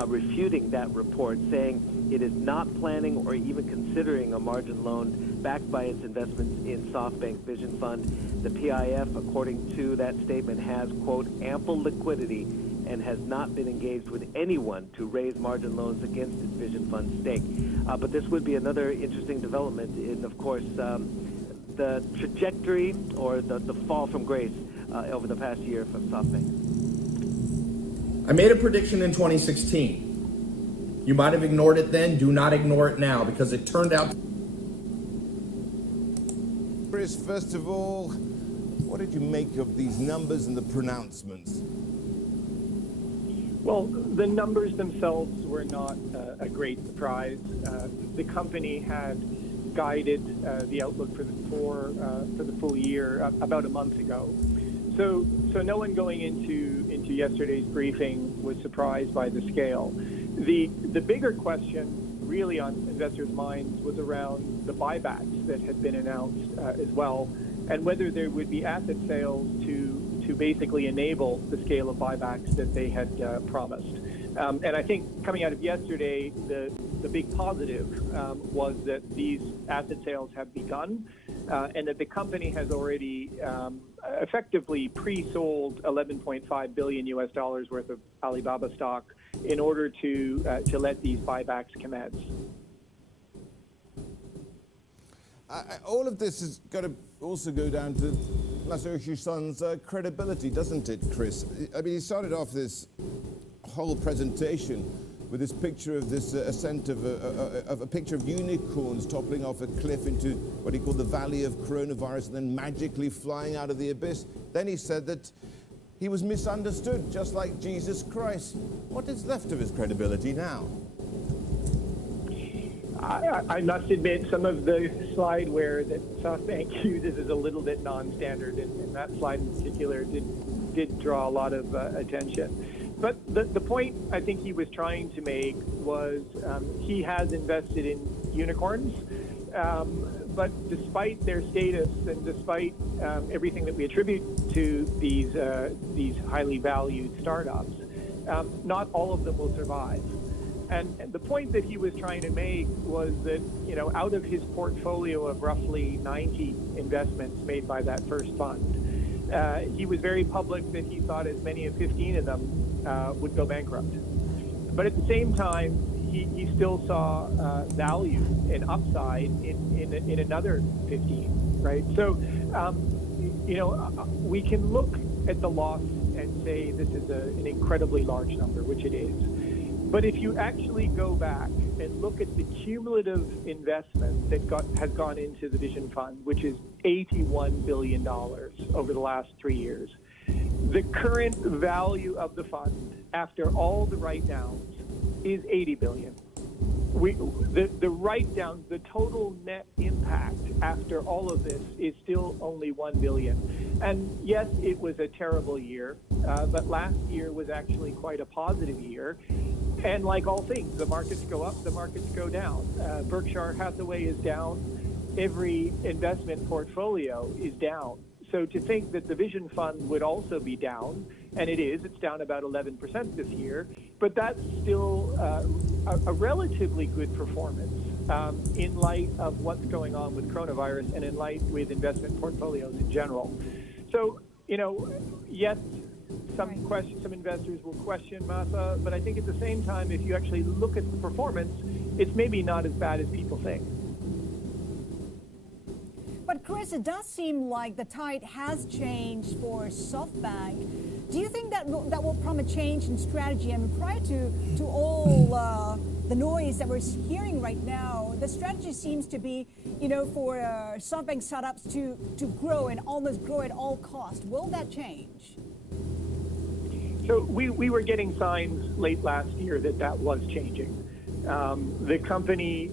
refuting that report, saying it is not planning or even considering a margin loan backed by its investments in SoftBank Vision Fund. The PIF, according to that statement, has, quote, ample liquidity and has not been engaged with anyone to raise margin loans against its Vision Fund stake. But this would be another interesting development in, of course, the trajectory or the fall from grace over the past year from SoftBank. I made a prediction in 2016. You might have ignored it then. Do not ignore it now because it turned out. Chris, first of all, what did you make of these numbers and the pronouncements? Well, the numbers themselves were not a great surprise. The company had guided the outlook for the full year about a month ago. So no one going into yesterday's briefing was surprised by the scale. The bigger question really on investors' minds was around the buybacks that had been announced as well, and whether there would be asset sales to basically enable the scale of buybacks that they had promised. And I think coming out of yesterday, the big positive was that these asset sales have begun, and that the company has already effectively pre-sold $11.5 billion US worth of Alibaba stock in order to let these buybacks commence. All of this has got to also go down to Masayoshi Son's credibility, doesn't it, Chris? I mean, he started off this whole presentation with this picture of this ascent of a picture of unicorns toppling off a cliff into what he called the valley of coronavirus and then magically flying out of the abyss. Then he said that he was misunderstood, just like Jesus Christ. What is left of his credibility now? I must admit, some of the slideware that SoftBank uses is a little bit non-standard, and that slide in particular did draw a lot of attention. But the point I think he was trying to make was he has invested in unicorns, but despite their status and despite everything that we attribute to these highly valued startups, not all of them will survive. And the point that he was trying to make was that, you know, out of his portfolio of roughly 90 investments made by that first fund, he was very public that he thought as many as 15 of them would go bankrupt. But at the same time, he still saw value and upside in another 15, right? So, you know, we can look at the loss and say this is an incredibly large number, which it is. But if you actually go back and look at the cumulative investment that has gone into the Vision Fund, which is $81 billion over the last 3 years, the current value of the fund after all the write-downs is $80 billion. The write-downs, the total net impact after all of this is still only $1 billion. And yes, it was a terrible year, but last year was actually quite a positive year. And like all things, the markets go up, the markets go down. Berkshire Hathaway is down. Every investment portfolio is down. So to think that the Vision Fund would also be down, and it is, it's down about 11% this year, but that's still a relatively good performance in light of what's going on with coronavirus and in light with investment portfolios in general. So, yes, some investors will question Masa, but I think at the same time, if you actually look at the performance, it's maybe not as bad as people think. But Chris, it does seem like the tide has changed for SoftBank. Do you think that will prompt a change in strategy? I mean, prior to all the noise that we're hearing right now, the strategy seems to be, for SoftBank startups to grow and almost grow at all costs. Will that change? So we were getting signs late last year that was changing. The company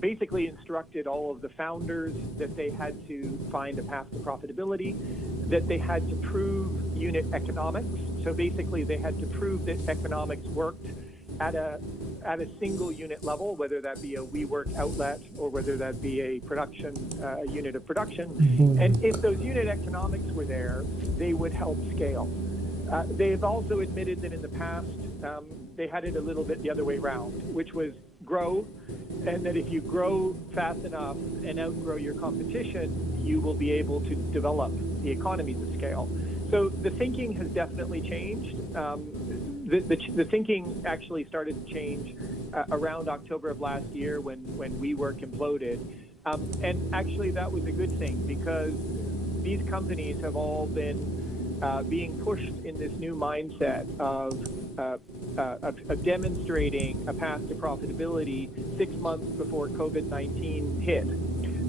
basically instructed all of the founders that they had to find a path to profitability, that they had to prove unit economics. So basically they had to prove that economics worked at a single unit level, whether that be a WeWork outlet or whether that be a production unit of production. And if those unit economics were there, they would help scale. They've also admitted that in the past they had it a little bit the other way around, which was grow, and that if you grow fast enough and outgrow your competition, you will be able to develop the economies of scale. So the thinking has definitely changed. The thinking actually started to change around October of last year when WeWork imploded. And actually that was a good thing because these companies have all been being pushed in this new mindset of demonstrating a path to profitability 6 months before COVID-19 hit.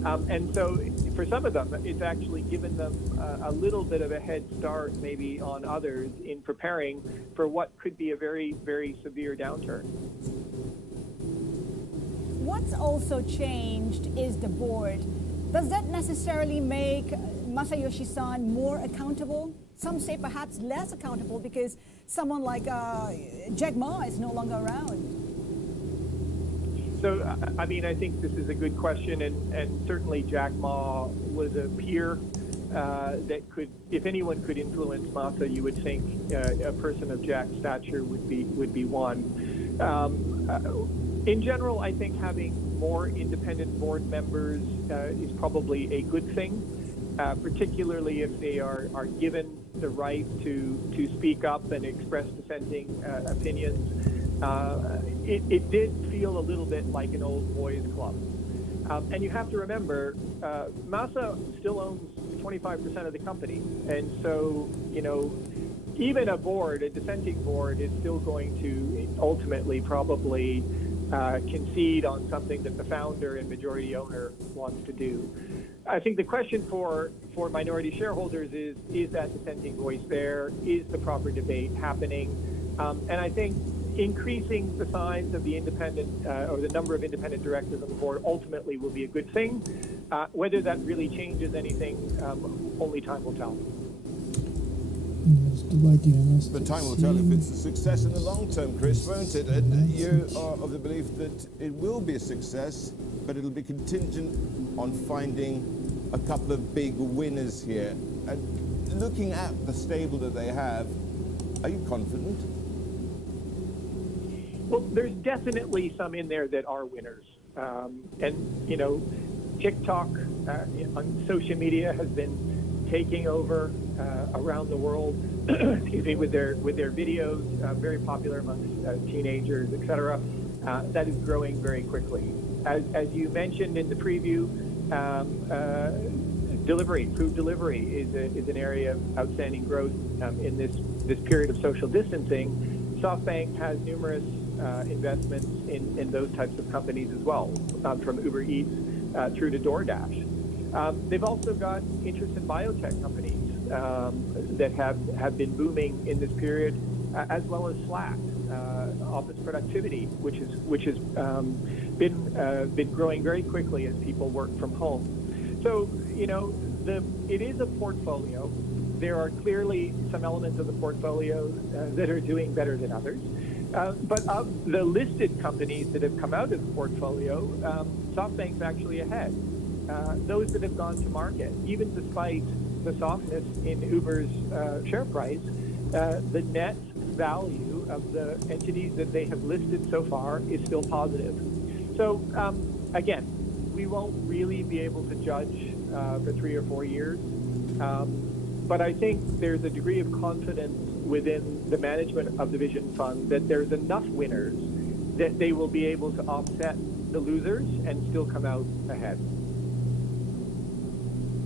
And so for some of them, it's actually given them a little bit of a head start maybe on others in preparing for what could be a very, very severe downturn. What's also changed is the board. Does that necessarily make Masayoshi-san more accountable? Some say perhaps less accountable because someone like Jack Ma is no longer around. So, I mean, I think this is a good question, and certainly Jack Ma was a peer that could, if anyone could influence Masa, you would think a person of Jack's stature would be one. In general, I think having more independent board members is probably a good thing, particularly if they are given the right to speak up and express dissenting opinions. It did feel a little bit like an old boys club. And you have to remember, Masa still owns 25% of the company. And so, even a dissenting board is still going to ultimately probably concede on something that the founder and majority owner wants to do. I think the question for minority shareholders is that dissenting voice there? Is the proper debate happening? And I think increasing the size of the independent or the number of independent directors on the board ultimately will be a good thing. Whether that really changes anything, only time will tell. But time will tell if it's a success in the long term, Chris, won't it? And you are of the belief that it will be a success, but it'll be contingent on finding a couple of big winners here. And looking at the stable that they have, are you confident? Well, there's definitely some in there that are winners. And, TikTok on social media has been taking over around the world, excuse me, with their videos, very popular amongst teenagers, etc. That is growing very quickly. As you mentioned in the preview, food delivery is an area of outstanding growth in this period of social distancing. SoftBank has numerous investments in those types of companies as well, from Uber Eats through to DoorDash. They've also got interest in biotech companies that have been booming in this period, as well as Slack, office productivity, which has been growing very quickly as people work from home. So, you know, it is a portfolio. There are clearly some elements of the portfolio that are doing better than others. But of the listed companies that have come out of the portfolio, SoftBank's actually ahead. Those that have gone to market, even despite the softness in Uber's share price, the net value of the entities that they have listed so far is still positive. So again, we won't really be able to judge for 3 or 4 years. But I think there's a degree of confidence within the management of the Vision Fund that there's enough winners that they will be able to offset the losers and still come out ahead.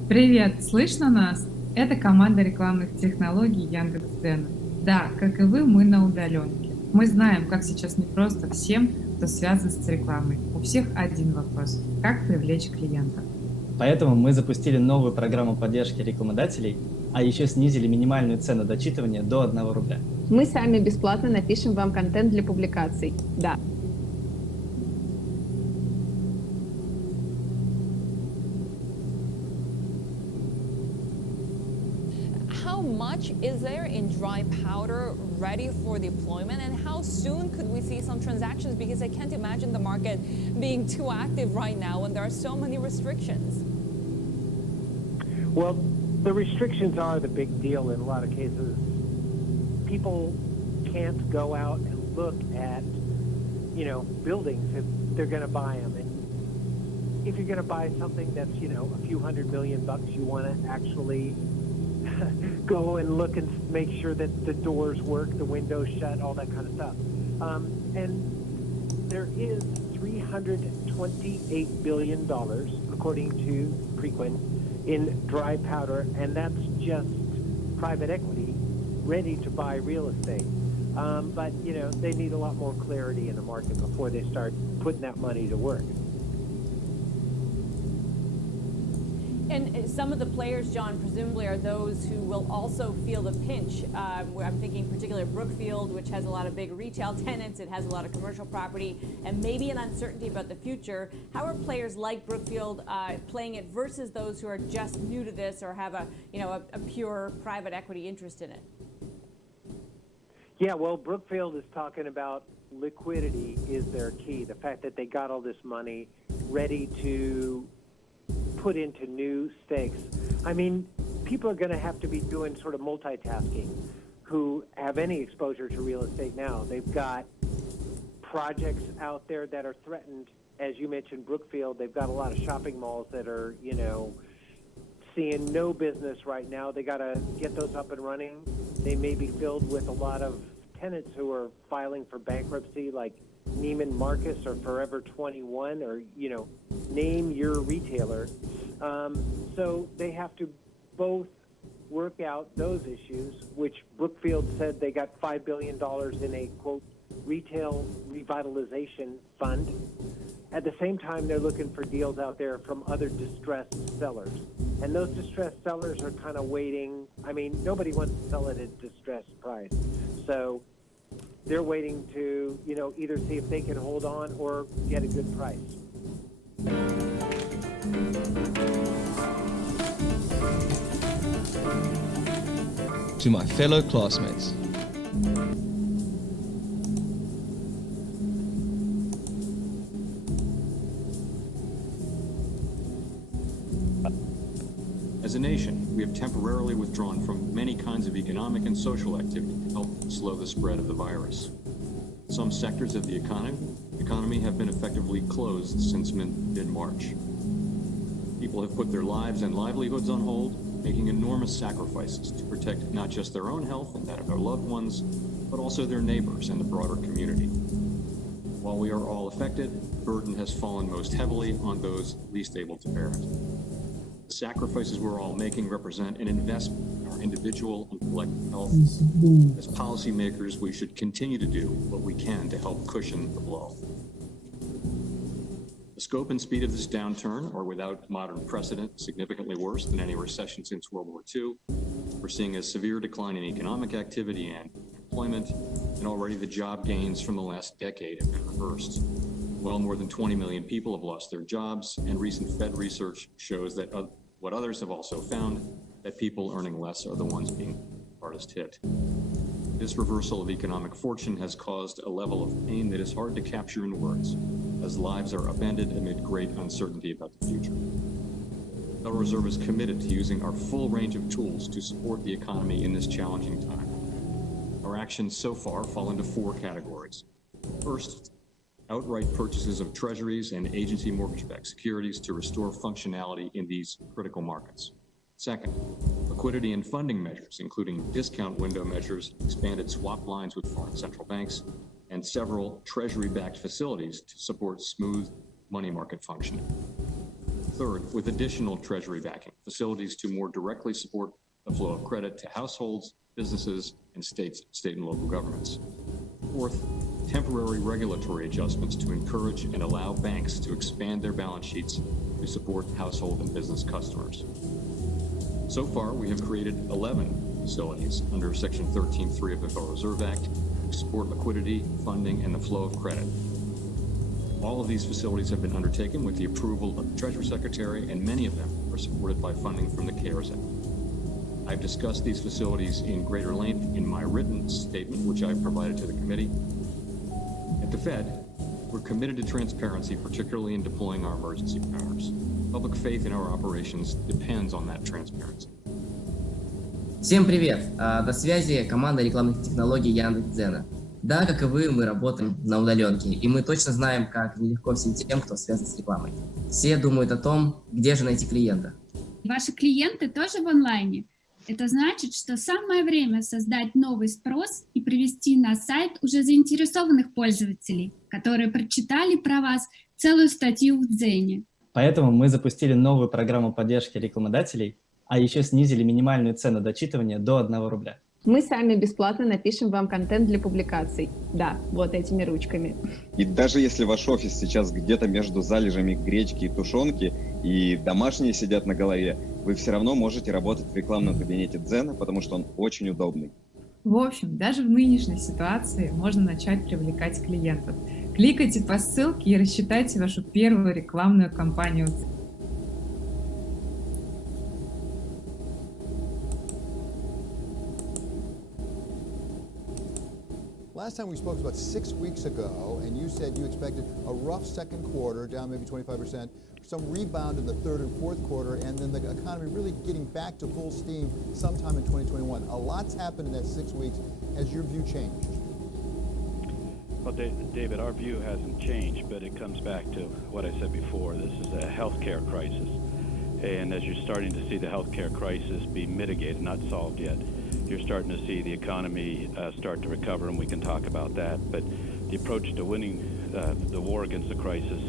Привет, слышно нас? Это команда рекламных технологий Яндекс.Дзена. Да, как и вы, мы на удаленке. Мы знаем, как сейчас непросто всем, кто связан с рекламой. У всех один вопрос – как привлечь клиента? Поэтому мы запустили новую программу поддержки рекламодателей, а еще снизили минимальную цену дочитывания до 1 рубля. Мы сами бесплатно напишем вам контент для публикаций. Да. How much is there in dry powder ready for deployment, and how soon could we see some transactions? Because I can't imagine the market being too active right now when there are so many restrictions. Well, the restrictions are the big deal in a lot of cases. People can't go out and look at, you know, buildings if they're going to buy them. And if you're going to buy something that's, you know, a few $100 million, you want to actually go and look and make sure that the doors work, the windows shut, all that kind of stuff. And there is $328 billion, according to Preqin, in dry powder, and that's just private equity ready to buy real estate. But, you know, they need a lot more clarity in the market before they start putting that money to work. And some of the players, John, presumably are those who will also feel the pinch. I'm thinking particularly Brookfield, which has a lot of big retail tenants. It has a lot of commercial property and maybe an uncertainty about the future. How are players like Brookfield playing it versus those who are just new to this or have a pure private equity interest in it? Yeah, well, Brookfield is talking about liquidity is their key. The fact that they got all this money ready to put into new stakes. I mean, people are going to have to be doing sort of multitasking who have any exposure to real estate now. They've got projects out there that are threatened. As you mentioned, Brookfield, they've got a lot of shopping malls that are, you know, seeing no business right now. They got to get those up and running. They may be filled with a lot of tenants who are filing for bankruptcy, like Neiman Marcus or Forever 21 or, you know, name your retailer. So they have to both work out those issues, which Brookfield said they got $5 billion in a, quote, retail revitalization fund. At the same time, they're looking for deals out there from other distressed sellers. And those distressed sellers are kind of waiting. I mean, nobody wants to sell it at a distressed price. So they're waiting to, you know, either see if they can hold on or get a good price. To my fellow classmates. As a nation, we have temporarily withdrawn from many kinds of economic and social activity to help slow the spread of the virus. Some sectors of the economy have been effectively closed since mid-March. People have put their lives and livelihoods on hold, making enormous sacrifices to protect not just their own health and that of their loved ones, but also their neighbors and the broader community. While we are all affected, the burden has fallen most heavily on those least able to bear it. The sacrifices we're all making represent an investment in our individual and collective health. As policymakers, we should continue to do what we can to help cushion the blow. The scope and speed of this downturn are without modern precedent significantly worse than any recession since World War II. We're seeing a severe decline in economic activity and employment, and already the job gains from the last decade have been reversed. Well more than 20 million people have lost their jobs, and recent Fed research shows that what others have also found, that people earning less are the ones being hardest hit. This reversal of economic fortune has caused a level of pain that is hard to capture in words, as lives are upended amid great uncertainty about the future. The Federal Reserve is committed to using our full range of tools to support the economy in this challenging time. Our actions so far fall into four categories. First, outright purchases of treasuries and agency mortgage-backed securities to restore functionality in these critical markets. Second, liquidity and funding measures, including discount window measures, expanded swap lines with foreign central banks, and several treasury-backed facilities to support smooth money market functioning. Third, with additional treasury backing, facilities to more directly support the flow of credit to households, businesses, and state and local governments. Fourth, temporary regulatory adjustments to encourage and allow banks to expand their balance sheets to support household and business customers. So far, we have created 11 facilities under Section 13.3 of the Federal Reserve Act to support liquidity, funding, and the flow of credit. All of these facilities have been undertaken with the approval of the Treasury Secretary, and many of them are supported by funding from the CARES Act. I've discussed these facilities in greater length in my written statement, which I've provided to the committee. At the Fed, we're committed to transparency, particularly in deploying our emergency powers. Public faith in our operations depends on that transparency. Всем привет! До связи команда рекламных технологий Яндекс.Дзена. Да, как и вы, мы работаем на удаленке, и мы точно знаем, как нелегко всем тем, кто связан с рекламой. Все думают о том, где же найти клиента. Ваши клиенты тоже в онлайне. Это значит, что самое время создать новый спрос и привести на сайт уже заинтересованных пользователей, которые прочитали про вас целую статью в Дзене. Поэтому мы запустили новую программу поддержки рекламодателей, а еще снизили минимальную цену дочитывания до 1 рубля. Мы сами бесплатно напишем вам контент для публикаций. Да, вот этими ручками. И даже если ваш офис сейчас где-то между залежами гречки и тушенки, и домашние сидят на голове, вы все равно можете работать в рекламном кабинете Дзена, потому что он очень удобный. В общем, даже в нынешней ситуации можно начать привлекать клиентов. Кликайте по ссылке и рассчитайте вашу первую рекламную кампанию. Last time we spoke was about 6 weeks ago, and you said you expected a rough second quarter, down maybe 25%, some rebound in the third and fourth quarter, and then the economy really getting back to full steam sometime in 2021. A lot's happened in that 6 weeks. Has your view changed? Well, David, our view hasn't changed, but it comes back to what I said before. This is a healthcare crisis. And as you're starting to see the healthcare crisis be mitigated, not solved yet, you're starting to see the economy start to recover, and we can talk about that. But the approach to winning the war against the crisis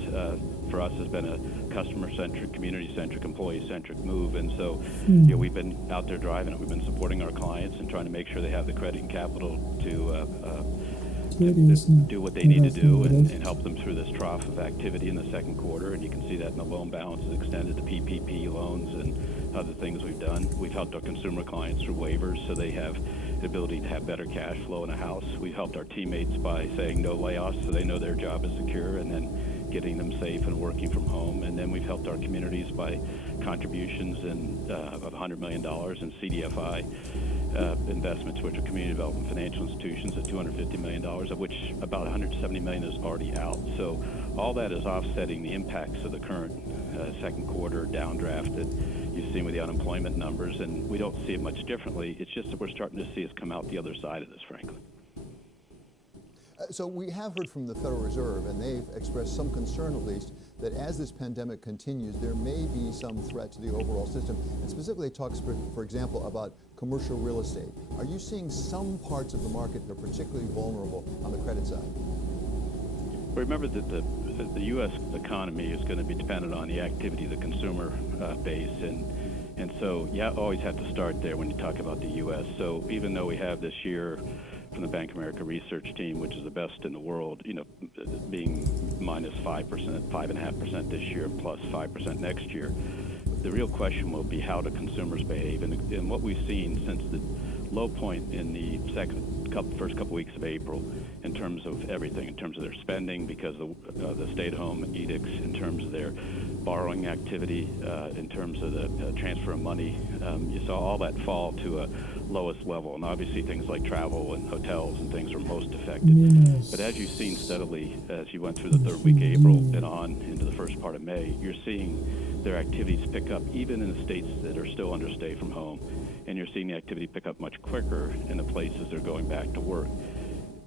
for us has been a customer-centric, community-centric, employee-centric move. And so we've been out there driving it. We've been supporting our clients and trying to make sure they have the credit and capital to do what they need to do and help them through this trough of activity in the second quarter. And you can see that in the loan balances extended to PPP loans and other things we've done. We've helped our consumer clients through waivers so they have the ability to have better cash flow in a house. We've helped our teammates by saying no layoffs so they know their job is secure, and then getting them safe and working from home. And then we've helped our communities by contributions of $100 million in CDFI investments, which are community development financial institutions, at $250 million, of which about $170 million is already out. So all that is offsetting the impacts of the current second quarter downdraft that you've seen with the unemployment numbers, and we don't see it much differently. It's just that we're starting to see us come out the other side of this, frankly. So we have heard from the Federal Reserve, and they've expressed some concern, at least, that as this pandemic continues, there may be some threat to the overall system. And specifically, they talk, for example, about commercial real estate. Are you seeing some parts of the market that are particularly vulnerable on the credit side? Remember that the U.S. economy is going to be dependent on the activity of the consumer base, and And so you always have to start there when you talk about the U.S. So even though we have this year from the Bank of America research team, which is the best in the world, being minus 5%, 5.5% this year, plus 5% next year, the real question will be how do consumers behave. And what we've seen since the low point in the first couple weeks of April, in terms of everything, in terms of their spending because of the stay-at-home edicts, in terms of their borrowing activity, in terms of the transfer of money, you saw all that fall to a lowest level. And obviously things like travel and hotels and things are most affected. But as you've seen steadily, as you went through the third week of April and on into the first part of May, you're seeing their activities pick up even in the states that are still under stay from home. And you're seeing the activity pick up much quicker in the places they're going back to work.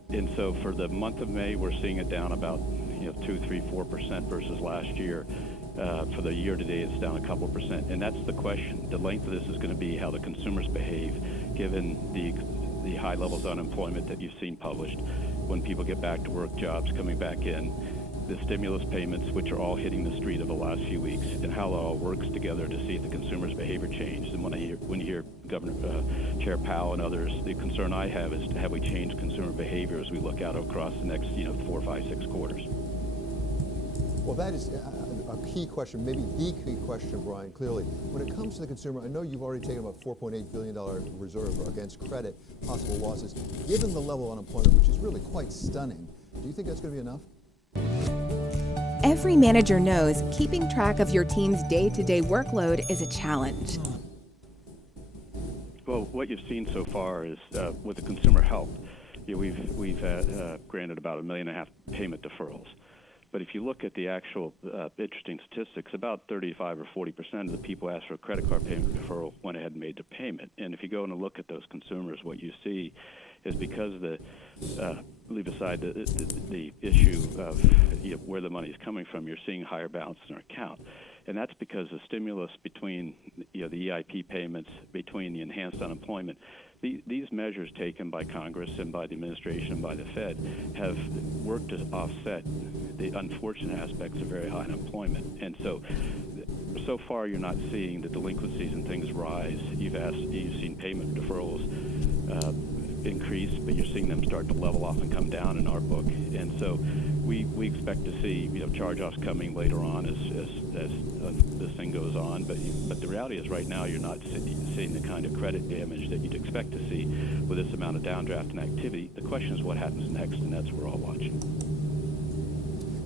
And so for the month of May, we're seeing it down about 2, 3, 4% versus last year. For the year to date, it's down a couple percent. And that's the question. The length of this is going to be how the consumers behave, given the high levels of unemployment that you've seen published. When people get back to work, jobs coming back in, the stimulus payments, which are all hitting the street over the last few weeks, and how it all works together to see if the consumer's behavior changed. And when you hear Governor Chair Powell and others, the concern I have is have we changed consumer behavior as we look out across the next 4, 5, 6 quarters. Well, that is a key question, maybe the key question, Brian, clearly. When it comes to the consumer, I know you've already taken about $4.8 billion reserve against credit, possible losses. Given the level of unemployment, which is really quite stunning, do you think that's going to be enough? Every manager knows keeping track of your team's day-to-day workload is a challenge. Well, what you've seen so far is with the consumer help, we've granted about 1.5 million payment deferrals. But if you look at the actual interesting statistics, about 35 or 40% of the people asked for a credit card payment deferral went ahead and made their payment. And if you go and look at those consumers, what you see is because of the leave aside the issue of where the money is coming from, you're seeing higher balance in our account. And that's because the stimulus between the EIP payments, between the enhanced unemployment, these measures taken by Congress and by the administration and by the Fed have worked to offset the unfortunate aspects of very high unemployment. And so far you're not seeing the delinquencies and things rise. You've seen payment deferrals increase, but you're seeing them start to level off and come down in our book. And so we expect to see charge-offs coming later on as this thing goes on. But the reality is right now you're not seeing the kind of credit damage that you'd expect to see with this amount of downdraft and activity. The question is what happens next, and that's what we're all watching.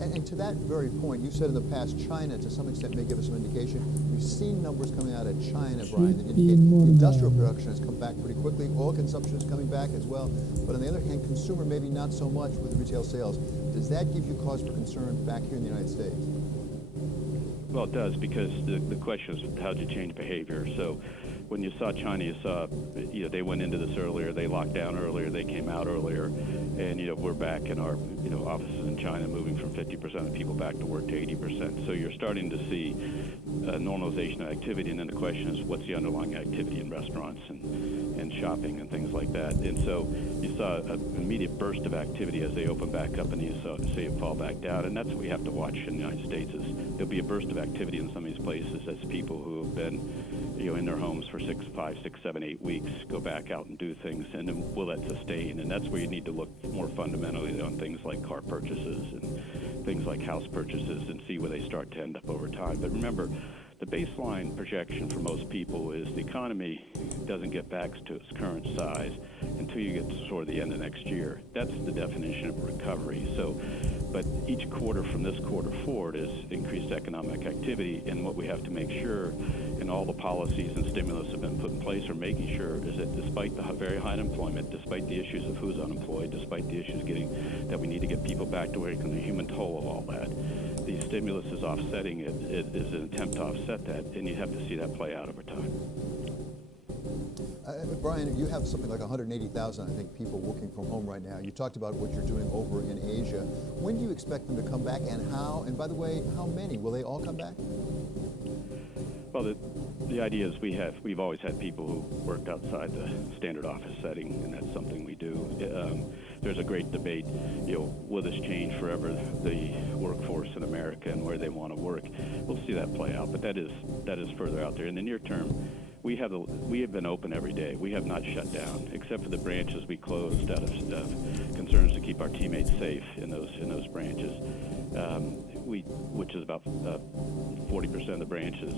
And to that very point, you said in the past China, to some extent, may give us some indication. We've seen numbers coming out of China, Brian, that indicate industrial production has come back pretty quickly. Oil consumption is coming back as well. But on the other hand, consumer maybe not so much with retail sales. Does that give you cause for concern back here in the United States? Well, it does, because the question is how do you change behavior? So when you saw China, you saw, they went into this earlier, they locked down earlier, they came out earlier, and, we're back in our, offices in China moving from 50% of people back to work to 80%. So you're starting to see normalization of activity, and then the question is what's the underlying activity in restaurants and shopping and things like that. And so you saw an immediate burst of activity as they opened back up, and you see it fall back down. And that's what we have to watch in the United States is there'll be a burst of activity in some of these places as people who have been in their homes for 5, 6, 7, 8 weeks go back out and do things, and then will that sustain? And that's where you need to look more fundamentally on things like car purchases and things like house purchases and see where they start to end up over time. But remember, the baseline projection for most people is the economy doesn't get back to its current size until you get to sort of the end of next year. That's the definition of recovery. But each quarter from this quarter forward is increased economic activity, and what we have to make sure, and all the policies and stimulus have been put in place, are making sure is that despite the very high unemployment, despite the issues of who's unemployed, despite the issues that we need to get people back to work and the human toll of all that, the stimulus is offsetting it. It is an attempt to offset that, and you have to see that play out over time. Brian, you have something like 180,000, I think, people working from home right now. You talked about what you're doing over in Asia. When do you expect them to come back, and how? And by the way, how many? Will they all come back? Well, the idea is we've always had people who worked outside the standard office setting, and that's something we do. there's a great debate, will this change forever the workforce in America and where they want to work? We'll see that play out, but that is further out there. In the near term, we have been open every day. We have not shut down, except for the branches we closed out of concerns to keep our teammates safe in those branches, which is about 40% of the branches.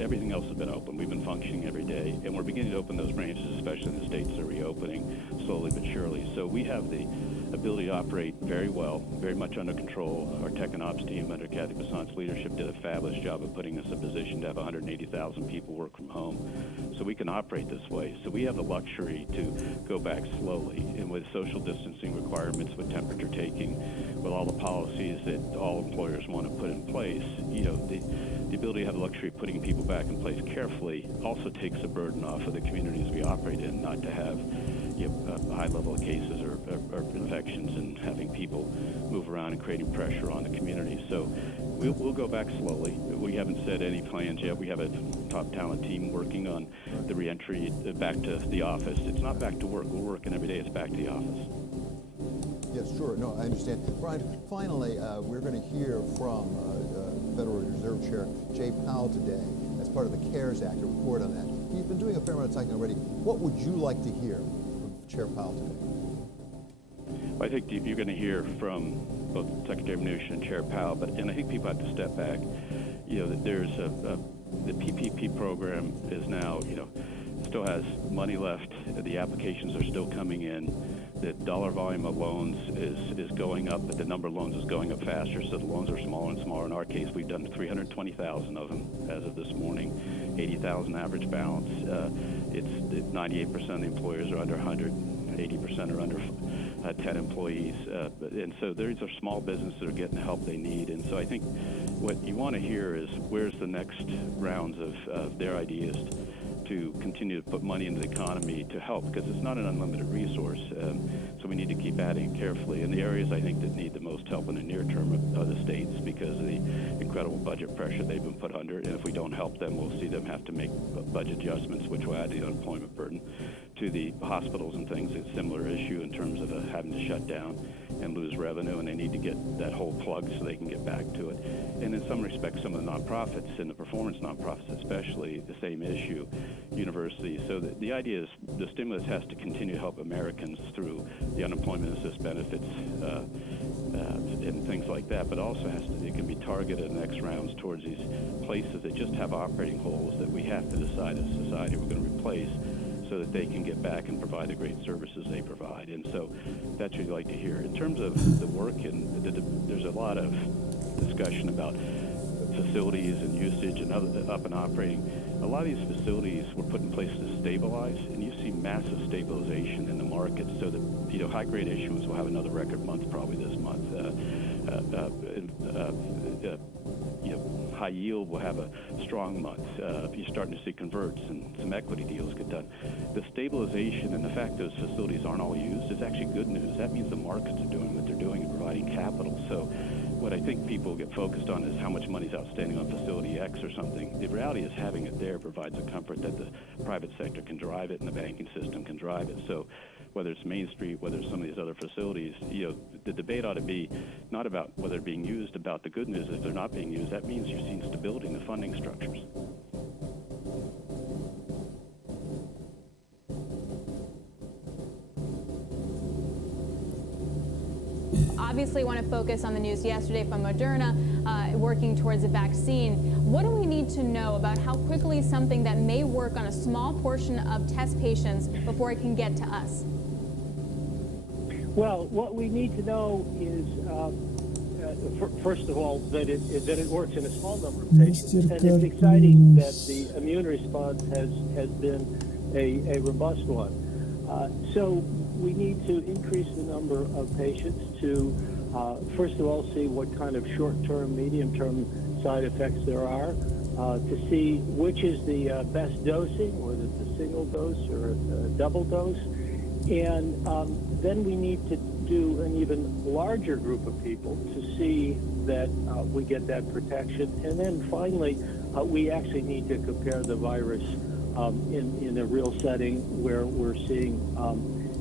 Everything else has been open. We've been functioning every day, and we're beginning to open those branches, especially in the states that are reopening slowly but surely. So we have the ability to operate very well, very much under control. Our tech and ops team under Kathy Bassant's leadership did a fabulous job of putting us in a position to have 180,000 people work from home. So we can operate this way. So we have the luxury to go back slowly, and with social distancing requirements, with temperature taking, with all the policies that all employers want to put in place, the ability to have the luxury of putting people back in place carefully also takes the burden off of the communities we operate in, not to have a high level of cases or infections and having people move around and creating pressure on the community. So we'll go back slowly. We haven't set any plans yet. We have a top talent team working on the reentry back to the office. It's not back to work. We're working every day. It's back to the office. Yes, sure. No, I understand. Brian, finally, we're going to hear from Federal Reserve Chair Jay Powell today as part of the CARES Act, a report on that. He's been doing a fair amount of talking already. What would you like to hear from Chair Powell today? I think you're going to hear from both Secretary Mnuchin and Chair Powell, and I think people have to step back. There's the PPP program is now, still has money left. The applications are still coming in. The dollar volume of loans is going up, but the number of loans is going up faster, so the loans are smaller and smaller. In our case, we've done 320,000 of them as of this morning, 80,000 average balance. It's 98% of the employers are under 100, 80% are under 10 employees. And so these are small businesses that are getting the help they need. And so I think what you want to hear is where's the next rounds of their ideas to continue to put money into the economy to help, because it's not an unlimited resource. So we need to keep adding carefully. And the areas I think that need the most help in the near term are the states, because of the incredible budget pressure they've been put under. And if we don't help them, we'll see them have to make budget adjustments, which will add to the unemployment burden. To the hospitals and things, it's a similar issue in terms of having to shut down and lose revenue, and they need to get that hole plugged so they can get back to it. And in some respects, some of the nonprofits and the performance nonprofits especially, the same issue, universities. So the idea is the stimulus has to continue to help Americans through the unemployment assist benefits and things like that, but also it can be targeted in the next rounds towards these places that just have operating holes that we have to decide as a society we're going to replace, so that they can get back and provide the great services they provide. And so that's what you'd like to hear. In terms of the work, and there's a lot of discussion about facilities and usage and up and operating. A lot of these facilities were put in place to stabilize, and you see massive stabilization in the market, so that high-grade issuance will have another record month probably this month. High yield will have a strong month. You're starting to see converts and some equity deals get done. The stabilization and the fact those facilities aren't all used is actually good news. That means the markets are doing what they're doing and providing capital. So what I think people get focused on is how much money is outstanding on facility X or something. The reality is having it there provides a comfort that the private sector can drive it and the banking system can drive it. So whether it's Main Street, whether it's some of these other facilities, the debate ought to be not about whether they're being used, about the good news. If they're not being used, that means you've seen stability in the funding structures. Obviously, want to focus on the news yesterday from Moderna working towards a vaccine. What do we need to know about how quickly something that may work on a small portion of test patients before it can get to us? Well, what we need to know is, first of all, that it works in a small number of patients. And it's exciting that the immune response has been a robust one. So we need to increase the number of patients to, first of all, see what kind of short-term, medium-term side effects there are, to see which is the best dosing, whether it's a single dose or a double dose. And then we need to do an even larger group of people to see that we get that protection. And then finally, we actually need to compare the virus in a real setting where we're seeing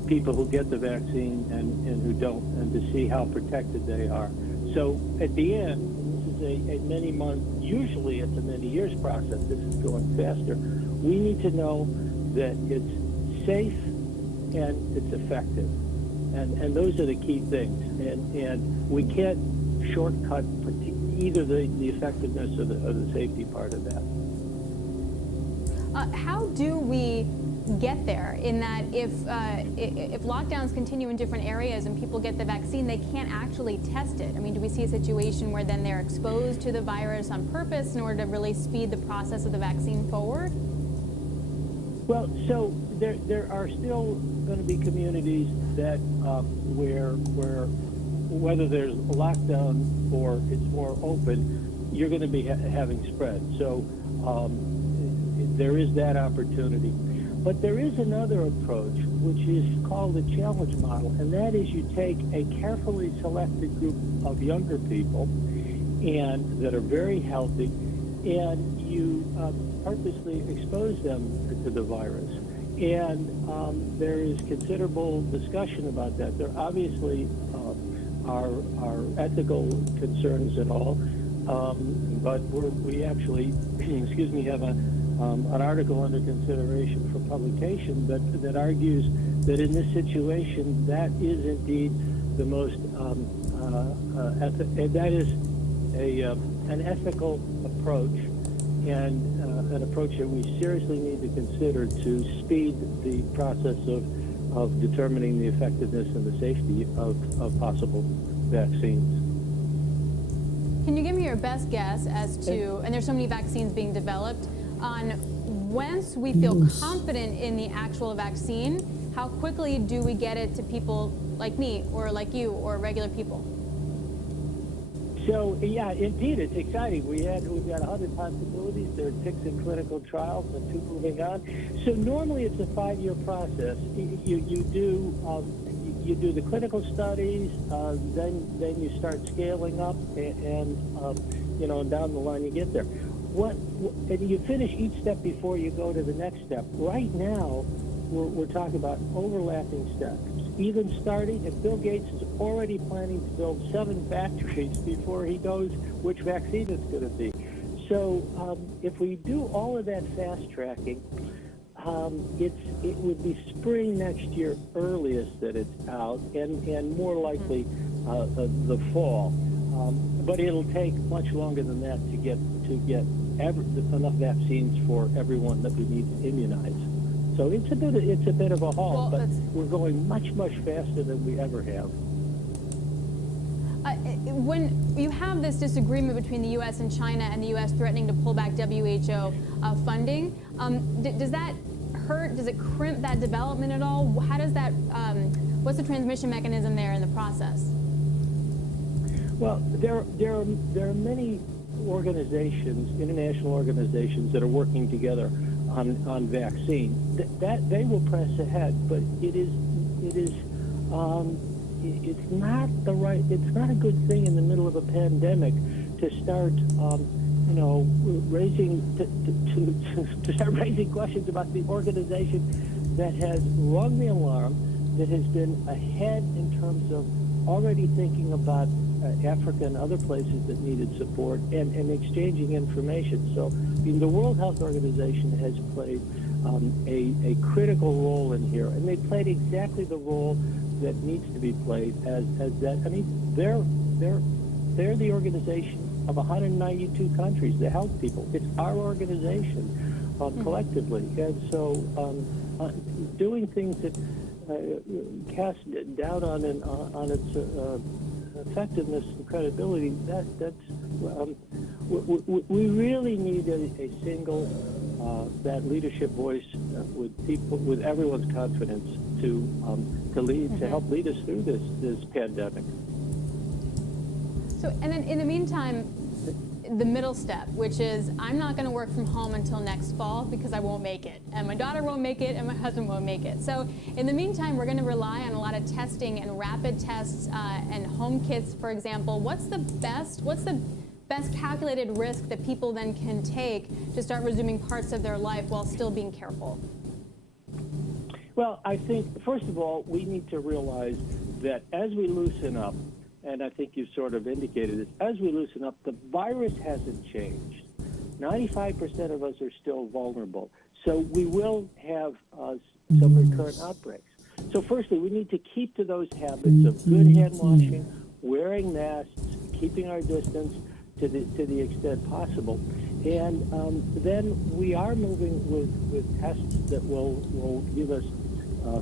people who get the vaccine and who don't, and to see how protected they are. So at the end, and this is a many month, usually it's a many years process, this is going faster, we need to know that it's safe and it's effective. And those are the key things. And we can't shortcut either the effectiveness or the safety part of that. How do we get there in that if lockdowns continue in different areas and people get the vaccine, they can't actually test it? I mean, do we see a situation where then they're exposed to the virus on purpose in order to really speed the process of the vaccine forward? Well, so there are still going to be communities that where whether there's a lockdown or it's more open, you're going to be having spread. So there is that opportunity. But there is another approach, which is called the challenge model, and that is you take a carefully selected group of younger people and that are very healthy, and you purposely expose them to the virus. And there is considerable discussion about that. There obviously are ethical concerns and all, but we actually, excuse me, have an article under consideration for publication that argues that in this situation, that is indeed the most, that is an ethical approach and an approach that we seriously need to consider to speed the process of determining the effectiveness and the safety of possible vaccines. Can you give me your best guess as to, and there's so many vaccines being developed, on once we feel confident in the actual vaccine, how quickly do we get it to people like me or like you or regular people? So, yeah, indeed, it's exciting. We've got 100 possibilities. There are 6 in clinical trials and 2 moving on. So normally it's a 5-year process. You do the clinical studies, then you start scaling up, and down the line you get there. And you finish each step before you go to the next step. Right now, we're talking about overlapping steps. Even starting, and Bill Gates is already planning to build 7 factories before he knows which vaccine it's going to be. So if we do all of that fast tracking, it would be spring next year earliest that it's out, and more likely the fall. But it'll take much longer than that to get enough vaccines for everyone that we need to immunize. So it's a bit of a haul, but we're going much faster than we ever have. When you have this disagreement between the U.S. and China, and the U.S. threatening to pull back WHO funding, does that hurt? Does it crimp that development at all? How does that? What's the transmission mechanism there in the process? Well, there are many organizations, international organizations, that are working together on vaccine. That they will press ahead, but it's not a good thing in the middle of a pandemic to start raising questions about the organization that has rung the alarm, that has been ahead in terms of already thinking about Africa and other places that needed support and exchanging information. So the World Health Organization has played a critical role in here, and they played exactly the role that needs to be played as that. I mean, they're the organization of 192 countries, the health people. It's our organization collectively, and so doing things that cast doubt on its effectiveness and credibility, we really need a single that leadership voice with people, with everyone's confidence to lead, to help lead us through this pandemic. So, and then in the meantime, the middle step, which is I'm not going to work from home until next fall because I won't make it, and my daughter won't make it, and my husband won't make it. So in the meantime, we're going to rely on a lot of testing and rapid tests and home kits, for example. What's the best calculated risk that people then can take to start resuming parts of their life while still being careful? Well, I think, first of all, we need to realize that as we loosen up, and I think you sort of indicated this, as we loosen up, the virus hasn't changed. 95% of us are still vulnerable. So we will have some recurrent outbreaks. So firstly, we need to keep to those habits of good hand washing, wearing masks, keeping our distance to the extent possible. And then we are moving with tests that will give us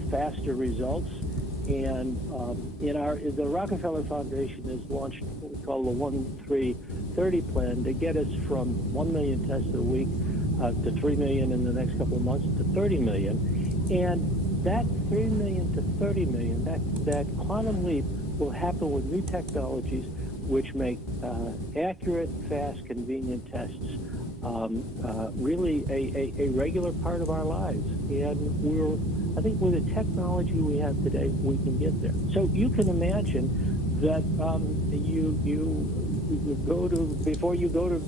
faster results. And the Rockefeller Foundation has launched what we call the 1-3-30 plan to get us from 1 million tests a week to 3 million in the next couple of months to 30 million. And that 3 million to 30 million, that quantum leap will happen with new technologies which make accurate, fast, convenient tests really a regular part of our lives. And I think with the technology we have today, we can get there. So you can imagine that you go to, before you go to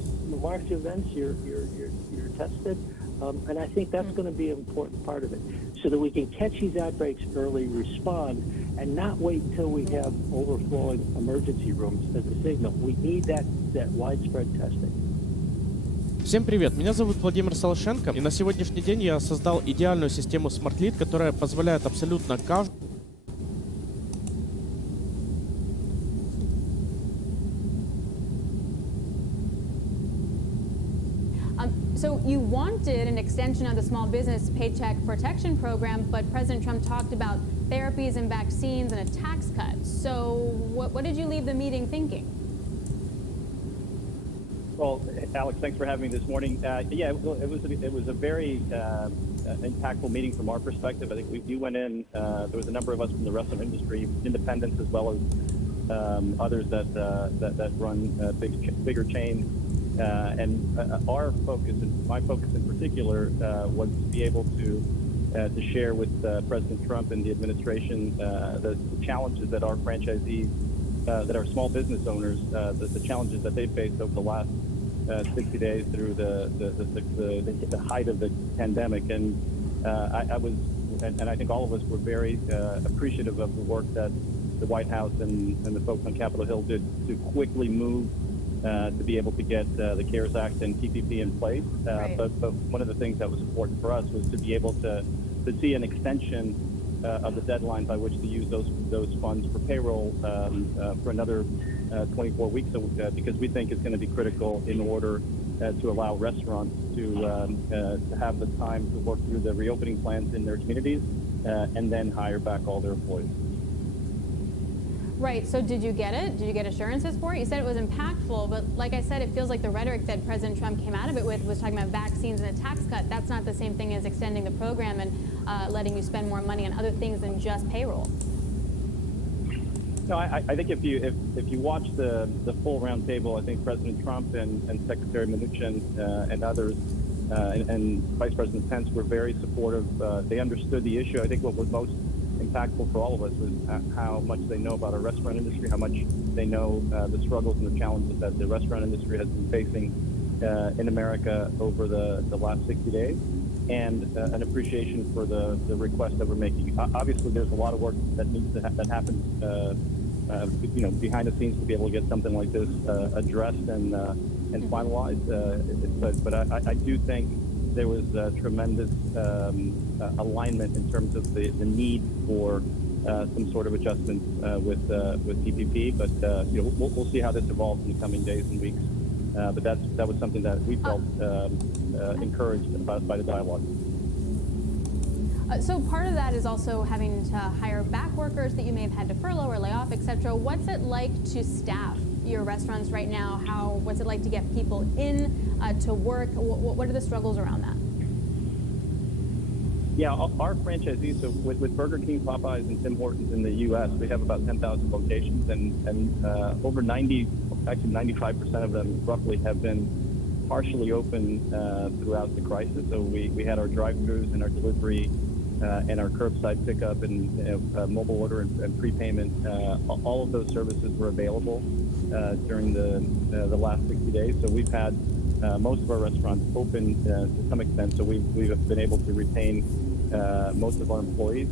March events, you're tested. And I think that's going to be an important part of it, so that we can catch these outbreaks early, respond, and not wait until we have overflowing emergency rooms as a signal. We need that widespread testing. Всем привет, меня зовут Владимир Солошенко, и на сегодняшний день я создал идеальную систему Smart Lead, которая позволяет абсолютно каждому. So you wanted an extension of the Small Business Paycheck Protection Program, but President Trump talked about therapies and vaccines and a tax cut. So what did you leave the meeting thinking? Well, Alex, thanks for having me this morning. Yeah, it was a very impactful meeting from our perspective. I think we went in. There was a number of us from the restaurant industry, independents as well as others that run bigger chains. And our focus, and my focus in particular, was to be able to share with President Trump and the administration the challenges that our franchisees, that our small business owners, the challenges that they faced over the last 60 days through the height of the pandemic. And I was, and I think all of us were very appreciative of the work that the White House and the folks on Capitol Hill did to quickly move to be able to get the CARES Act and PPP in place. Right. But one of the things that was important for us was to be able to see an extension of the deadline by which to use those funds for payroll for another 24 weeks, because we think it's going to be critical in order to allow restaurants to have the time to work through the reopening plans in their communities and then hire back all their employees. Right, so did you get it? Did you get assurances for it? You said it was impactful, but like I said, it feels like the rhetoric that President Trump came out of it with was talking about vaccines and a tax cut. That's not the same thing as extending the program and letting you spend more money on other things than just payroll. No, I think if you watch the full roundtable, I think President Trump and Secretary Mnuchin and others and Vice President Pence were very supportive. They understood the issue. I think what was most impactful for all of us was how much they know about our restaurant industry, how much they know the struggles and the challenges that the restaurant industry has been facing in America over the last 60 days, and an appreciation for the request that we're making. Obviously, there's a lot of work that needs to that happens, behind the scenes to be able to get something like this addressed and finalized. But I do think there was tremendous alignment in terms of the need for some sort of adjustments with PPP. But we'll see how this evolves in the coming days and weeks. But that was something that we felt encouraged by the dialogue. So part of that is also having to hire back workers that you may have had to furlough or lay off, etc. What's it like to staff your restaurants right now? What's it like to get people in to work? What are the struggles around that? Yeah, our franchisees, so with Burger King, Popeyes, and Tim Hortons in the U.S., we have about 10,000 locations, and over 95% of them roughly have been partially open throughout the crisis. So we had our drive-thrus and our delivery and our curbside pickup and mobile order and prepayment. All of those services were available during the last 60 days. So we've had most of our restaurants open to some extent. So we've been able to retain most of our employees.